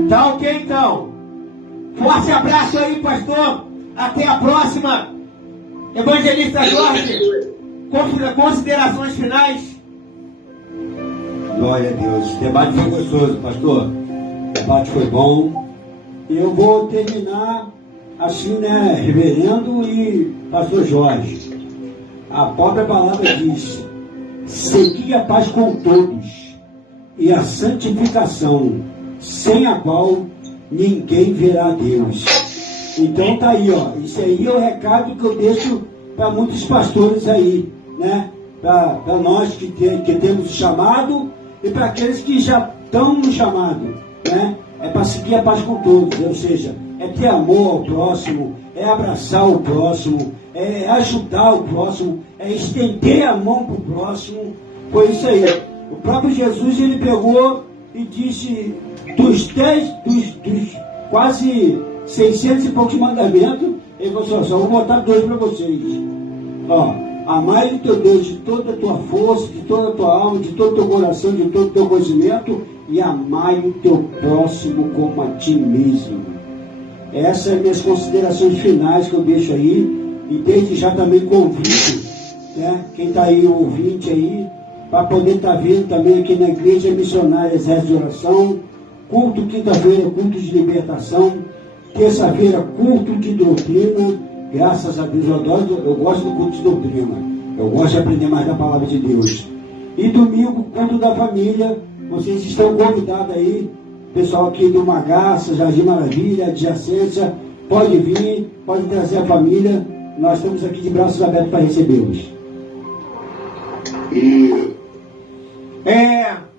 Tá ok, então. Forte abraço aí, pastor. Até a próxima. Evangelista Jorge, considerações finais. Glória a Deus. O debate foi gostoso, pastor. O debate foi bom. E eu vou terminar assim, né, reverendo e pastor Jorge. A própria palavra diz: segui a paz com todos e a santificação, sem a qual ninguém verá Deus. Então tá aí, ó. Isso aí é o recado que eu deixo para muitos pastores aí, né? Para nós que temos o chamado e para aqueles que já estão no chamado, né? É para seguir a paz com todos, ou seja, é ter amor ao próximo, é abraçar o próximo, é ajudar o próximo, é estender a mão para o próximo. Foi isso aí. O próprio Jesus, ele pegou e disse, dos quase 600 e poucos mandamentos, ele falou só vou botar 2 para vocês. Ó, amai o teu Deus de toda a tua força, de toda a tua alma, de todo o teu coração, de todo o teu conhecimento, e amai o teu próximo como a ti mesmo. Essas são as minhas considerações finais que eu deixo aí, e desde já também convido, né, quem está aí, ouvinte aí, para poder estar vindo também aqui na Igreja Missionária Exército de Oração, culto quinta-feira, culto de libertação, terça-feira, culto de doutrina. Graças a Deus, eu gosto do culto de doutrina, eu gosto de aprender mais da palavra de Deus. E domingo, culto da família. Vocês estão convidados aí, pessoal aqui do Magaça, Jardim Maravilha, adjacência, pode vir, pode trazer a família, nós estamos aqui de braços abertos para recebê-los. E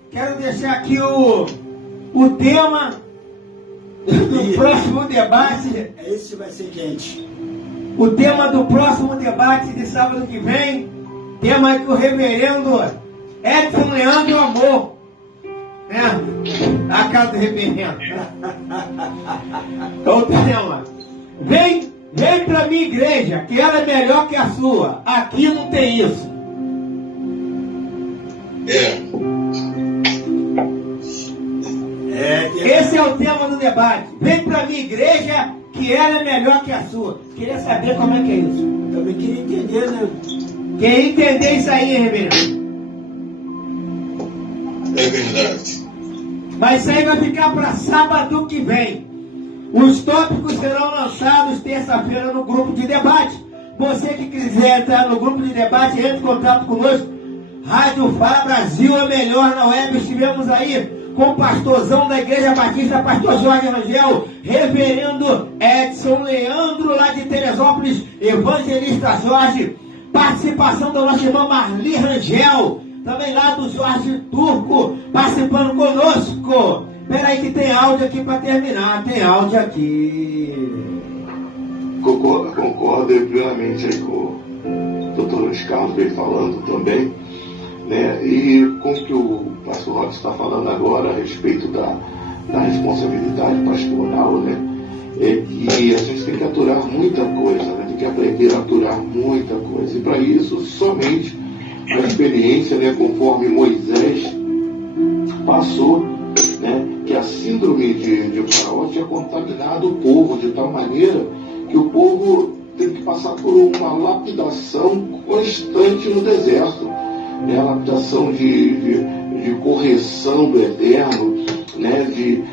quero deixar aqui o tema do próximo debate. Esse vai ser quente. O tema do próximo debate de sábado que vem, tema que o reverendo Edson Leandro amou. Né? A casa do reverendo. O tema. Vem pra minha igreja, que ela é melhor que a sua. Aqui não tem isso. Esse é o tema do debate. Vem pra minha igreja, que ela é melhor que a sua. Queria saber como é que é isso. Também queria entender, né? Queria entender isso aí, reverendo. É verdade. Mas isso aí vai ficar para sábado que vem. Os tópicos serão lançados terça-feira no grupo de debate. Você que quiser entrar no grupo de debate, entre em contato conosco. Rádio Fala Brasil é melhor na web. Estivemos aí com o pastorzão da Igreja Batista, pastor Jorge Rangel, reverendo Edson Leandro, lá de Teresópolis, evangelista Jorge, participação da nossa irmã Marli Rangel, também lá do Jorge Turco, participando conosco. Espera aí que tem áudio aqui para terminar, tem áudio aqui. Concordo plenamente aí com o doutor Luiz Carlos veio falando também, né? E com o que o pastor Roque está falando agora a respeito da responsabilidade pastoral, né? E a gente tem que aturar muita coisa, né? Tem que aprender a aturar muita coisa. E para isso, somente a experiência, né, conforme Moisés passou, né, que a síndrome de Faraó tinha contaminado o povo de tal maneira que o povo tem que passar por uma lapidação constante no deserto, né, a lapidação de correção do eterno, né, de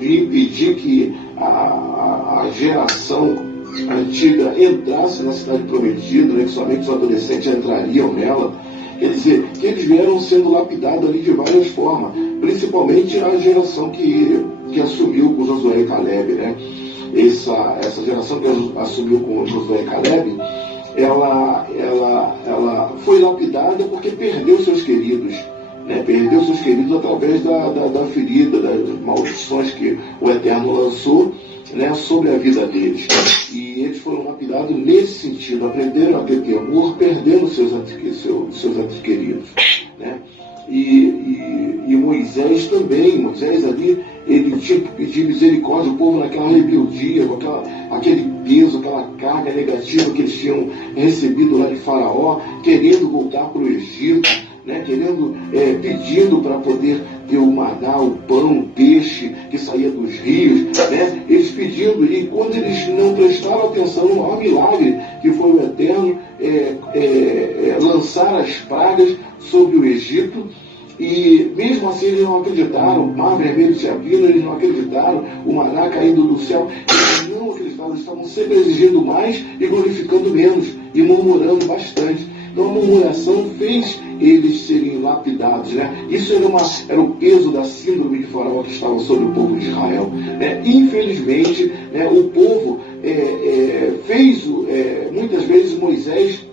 impedir que a geração antiga entrasse na cidade prometida, né, que somente os adolescentes entrariam nela. Quer dizer, que eles vieram sendo lapidados ali de várias formas, principalmente a geração que assumiu com Josué e Caleb, né? Essa geração que assumiu com Josué e Caleb, ela foi lapidada porque perdeu seus queridos, né? Perdeu seus queridos através da ferida, das maldições que o Eterno lançou, né, sobre a vida deles. E eles foram lapidados nesse sentido, aprenderam a ter temor, perdendo seus entes queridos, né? E Moisés também, Moisés ali, ele tinha que pedir misericórdia ao povo naquela rebeldia, com aquele peso, aquela carga negativa que eles tinham recebido lá de Faraó, querendo voltar para o Egito, né, pedindo para poder ter o maná, o pão, o peixe que saía dos rios, né, eles pedindo, e quando eles não prestaram atenção no maior milagre que foi o Eterno lançar as pragas sobre o Egito, e mesmo assim eles não acreditaram, o mar vermelho se abrindo, eles não acreditaram, o maná caindo do céu, eles não acreditaram, eles estavam sempre exigindo mais e glorificando menos, e murmurando bastante. Então a murmuração fez eles serem lapidados, né? Isso era o peso da síndrome de Faraó que estava sobre o povo de Israel, né? Infelizmente, né, o povo fez muitas vezes Moisés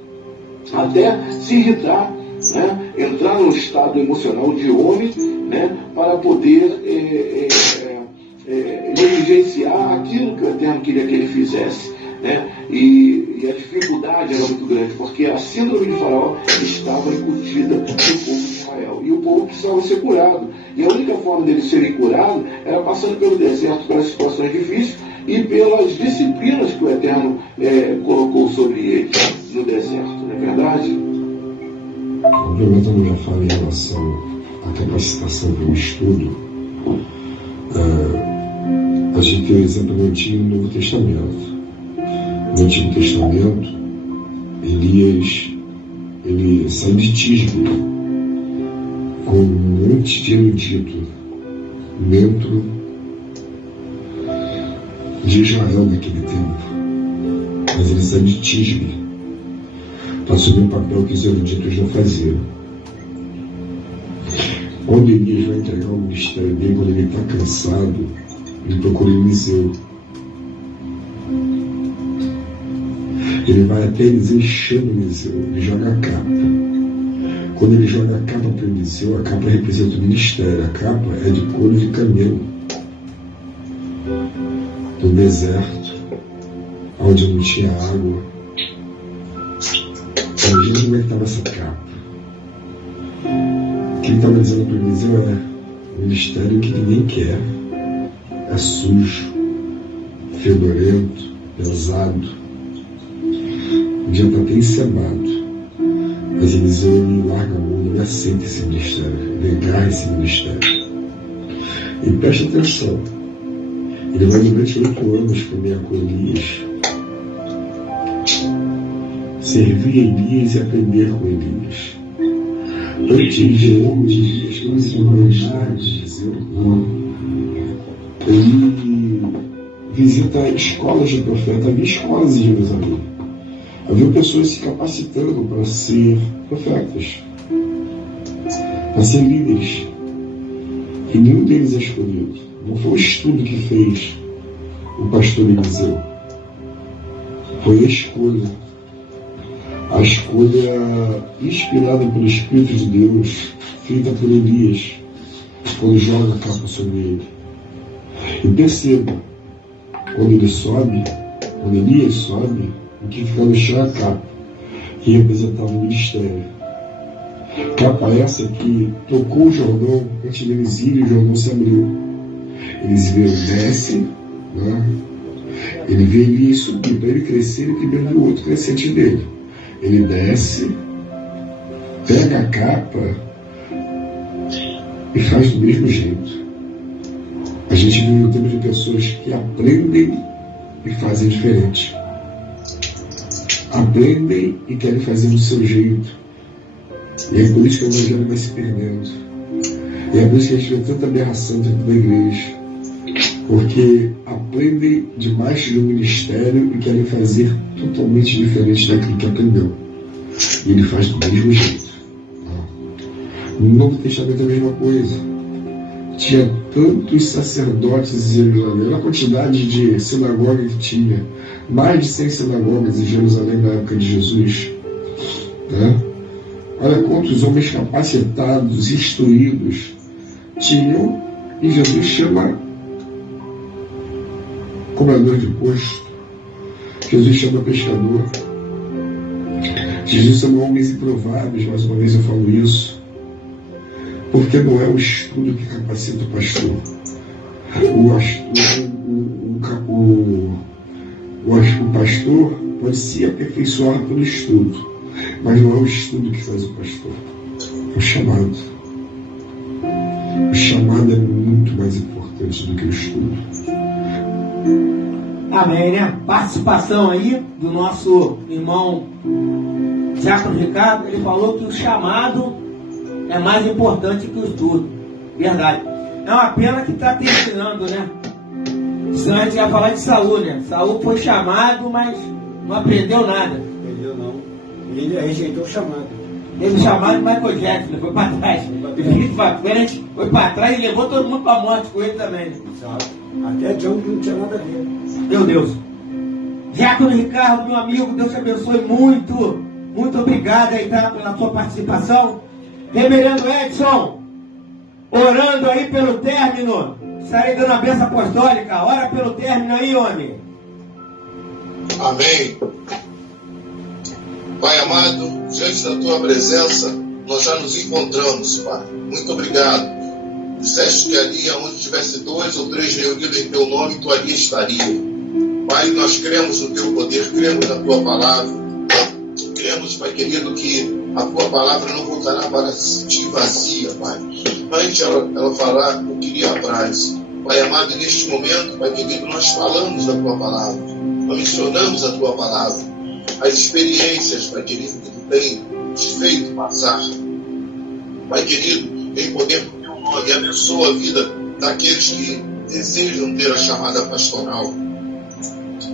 até se irritar, né? Entrar num estado emocional de homem, né? Para poder negligenciar aquilo que o Eterno queria que ele fizesse, né? E a dificuldade era muito grande, porque a síndrome de Faraó estava incutida no povo de Israel. E o povo precisava ser curado. E a única forma deles serem curados era passando pelo deserto, pelas situações difíceis e pelas disciplinas que o Eterno colocou sobre eles no deserto. Não é verdade? Complementando minha fala em relação à capacitação para o estudo, a gente tem o exemplo do Antigo e do Novo Testamento. No Antigo Testamento, Elias ele sai de Tisbe com um monte de erudito dentro de Israel naquele tempo. Mas ele sai de Tisbe para assumir um papel que os eruditos não faziam. Quando Elias vai entregar o ministério dele, quando ele está cansado, ele procura Eliseu. Ele vai até Eliseu e chama Eliseu, ele joga a capa. Quando ele joga a capa para Eliseu, a capa representa o ministério, a capa é de couro de camelo. No deserto, onde não tinha água. Imagina como é que estava essa capa. O que ele estava dizendo para Eliseu é o ministério que ninguém quer. É sujo, fedorento, pesado. Um dia está até encebado. Mas Eliseu ele larga a mão, ele aceita esse ministério, ele agarra esse ministério. E preste atenção, ele vai durante 8 anos caminhar com Elias, servir Elias e aprender com Elias. Antes de Elias, quando se imaginar de Eliseu, ele visita escolas de profeta, havia escolas em Jerusalém. Havia pessoas se capacitando para ser profetas, para ser líderes. E nenhum deles é escolhido. Não foi o estudo que fez o pastor Eliseu. Foi a escolha. A escolha inspirada pelo Espírito de Deus, feita por Elias, quando joga a capa sobre ele. E perceba, quando ele sobe, quando Elias sobe, o que fica no chão é a capa, que representava o ministério. Capa essa que tocou o Jordão, antes deles irem, o Jordão se abriu. Eles viram, desce, né? Ele vê Elias subir, para ele crescer, ele primeiro viu o outro crescente dele. Ele desce, pega a capa e faz do mesmo jeito. A gente vive um tempo de pessoas que aprendem e fazem diferente. Aprendem e querem fazer do seu jeito. E é por isso que o evangelho vai se perdendo. E é por isso que a gente vê tanta aberração dentro da igreja. Porque aprendem debaixo do ministério e querem fazer totalmente diferente daquilo que aprendeu. E ele faz do mesmo jeito. No Novo Testamento é a mesma coisa. Tinha tantos sacerdotes em Jerusalém, olha a quantidade de sinagogas que tinha. Mais de 100 sinagogas em Jerusalém na época de Jesus. Né? Olha quantos homens capacitados, instruídos tinham, e Jesus chama cobrador de imposto, Jesus chama pescador, Jesus chama homens improváveis, mais uma vez eu falo isso, porque não é o estudo que capacita o pastor. O pastor pode se aperfeiçoar pelo estudo, mas não é o estudo que faz o pastor, é o chamado. O chamado é muito mais importante do que o estudo. Amém, né? Participação aí do nosso irmão Diácono Ricardo. Ele falou que o chamado é mais importante que o estudo. Verdade. É uma pena que está terminando, né? Senão a gente ia falar de Saul, né? Saul foi chamado, mas não aprendeu nada. Aprendeu não. Ele rejeitou o chamado. Teve o chamado de Michael Jackson, foi para trás. Ele para frente, foi para trás e levou todo mundo para a morte com ele também. Exato. Até Django não tinha nada a ver. Meu Deus. Diácono Ricardo, meu amigo, Deus te abençoe muito. Muito obrigado aí, tá, pela sua participação. Reverendo Edson, orando aí pelo término. Estarei dando a bênção apostólica. Ora pelo término aí, homem. Amém. Pai amado, diante da tua presença, nós já nos encontramos, Pai. Muito obrigado. Disseste que ali onde tivesse 2 ou 3 reunidos em teu nome, tu ali estaria. Pai, nós cremos no teu poder, cremos na tua palavra. Cremos, Pai querido, que a tua palavra não voltará para ti vazia, Pai. Antes ela falar o que lhe apraz. Pai amado, neste momento, Pai querido, nós falamos da tua palavra. Nós mencionamos a tua palavra. As experiências, Pai querido, que tu tem feito passar. Pai querido, em poder do teu nome, abençoa a vida daqueles que desejam ter a chamada pastoral.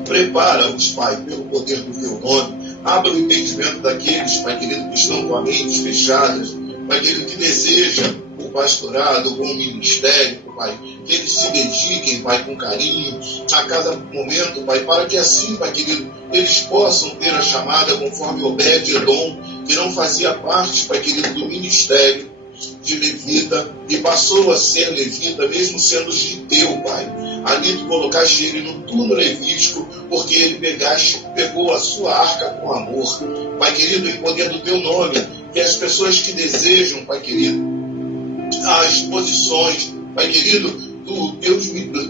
Prepara-os, Pai, pelo poder do teu nome. Abra o entendimento daqueles, Pai querido, que estão com as mentes fechadas. Pai querido, que deseja o pastorado, o ministério, Pai. Que eles se dediquem, Pai, com carinho, a cada momento, Pai, para que assim, Pai querido, eles possam ter a chamada conforme Obed-Edom, que não fazia parte, Pai querido, do ministério de levita, e passou a ser levita, mesmo sendo giteu, Pai. Ali tu colocaste ele no turno levítico, porque ele pegou a sua arca com amor. Pai querido, em poder do teu nome, que as pessoas que desejam, Pai querido, as posições, Pai querido, do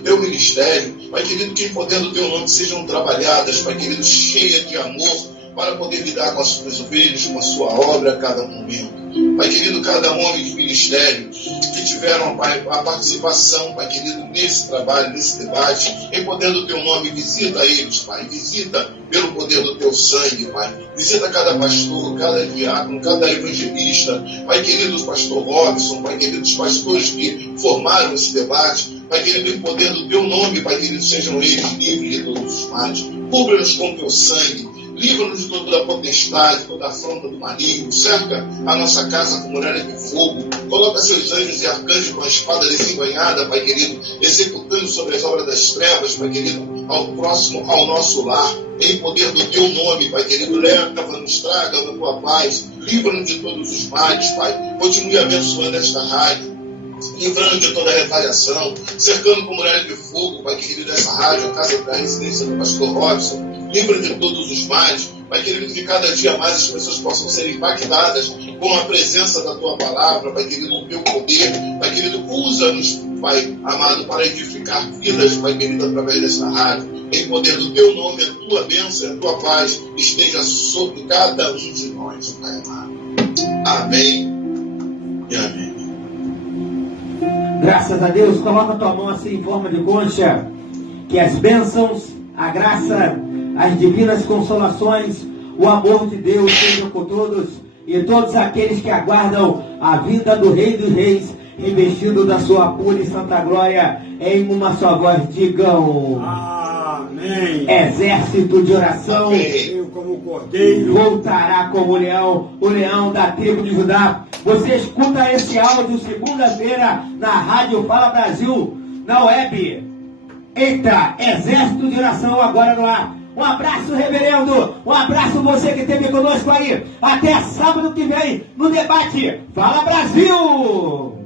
teu ministério, Pai querido, que em poder do teu nome sejam trabalhadas, Pai querido, cheia de amor, para poder lidar com as suas ovelhas, com a sua obra a cada momento. Pai querido, cada homem de ministério que tiveram a participação, Pai querido, nesse trabalho, nesse debate, em poder do teu nome, visita eles, Pai, visita pelo poder do teu sangue, Pai, visita cada pastor, cada diácono, cada evangelista, Pai querido, o pastor Robson, Pai querido, os pastores que formaram esse debate, Pai querido, em poder do teu nome, Pai querido, sejam eles livres de todos os males, cubra-nos com teu sangue, livra-nos de toda a potestade, toda a afronta do maligno, cerca a nossa casa com muralha de fogo, coloca seus anjos e arcanjos com a espada desembanhada, Pai querido, executando sobre as obras das trevas, Pai querido, ao próximo, ao nosso lar, em poder do teu nome, Pai querido, leva-nos, traga da tua paz, livra-nos de todos os males, Pai, continue abençoando esta rádio, livrando de toda a retaliação, cercando com muralha de fogo, Pai querido, dessa rádio, a casa da residência do pastor Robson, livra de todos os males, Pai querido, que cada dia mais as pessoas possam ser impactadas com a presença da tua palavra, Pai querido, o teu poder, Pai querido, usa-nos, Pai amado, para edificar vidas, Pai querido, através dessa rádio, em poder do teu nome, a tua bênção e a tua paz esteja sobre cada um de nós, Pai amado. Amém e amém. Graças a Deus, coloca a tua mão assim em forma de concha, que as bênçãos, a graça, as divinas consolações, o amor de Deus sejam com todos e todos aqueles que aguardam a vinda do Rei dos Reis, revestido da sua pura e santa glória, em uma só voz digam: Amém. Exército de oração. Eu como cordeiro Voltará como o leão da tribo de Judá. Você escuta esse áudio segunda-feira na Rádio Fala Brasil, na web. Eita, Exército de Oração agora no ar. Um abraço, reverendo. Um abraço você que esteve conosco aí. Até sábado que vem no debate Fala Brasil.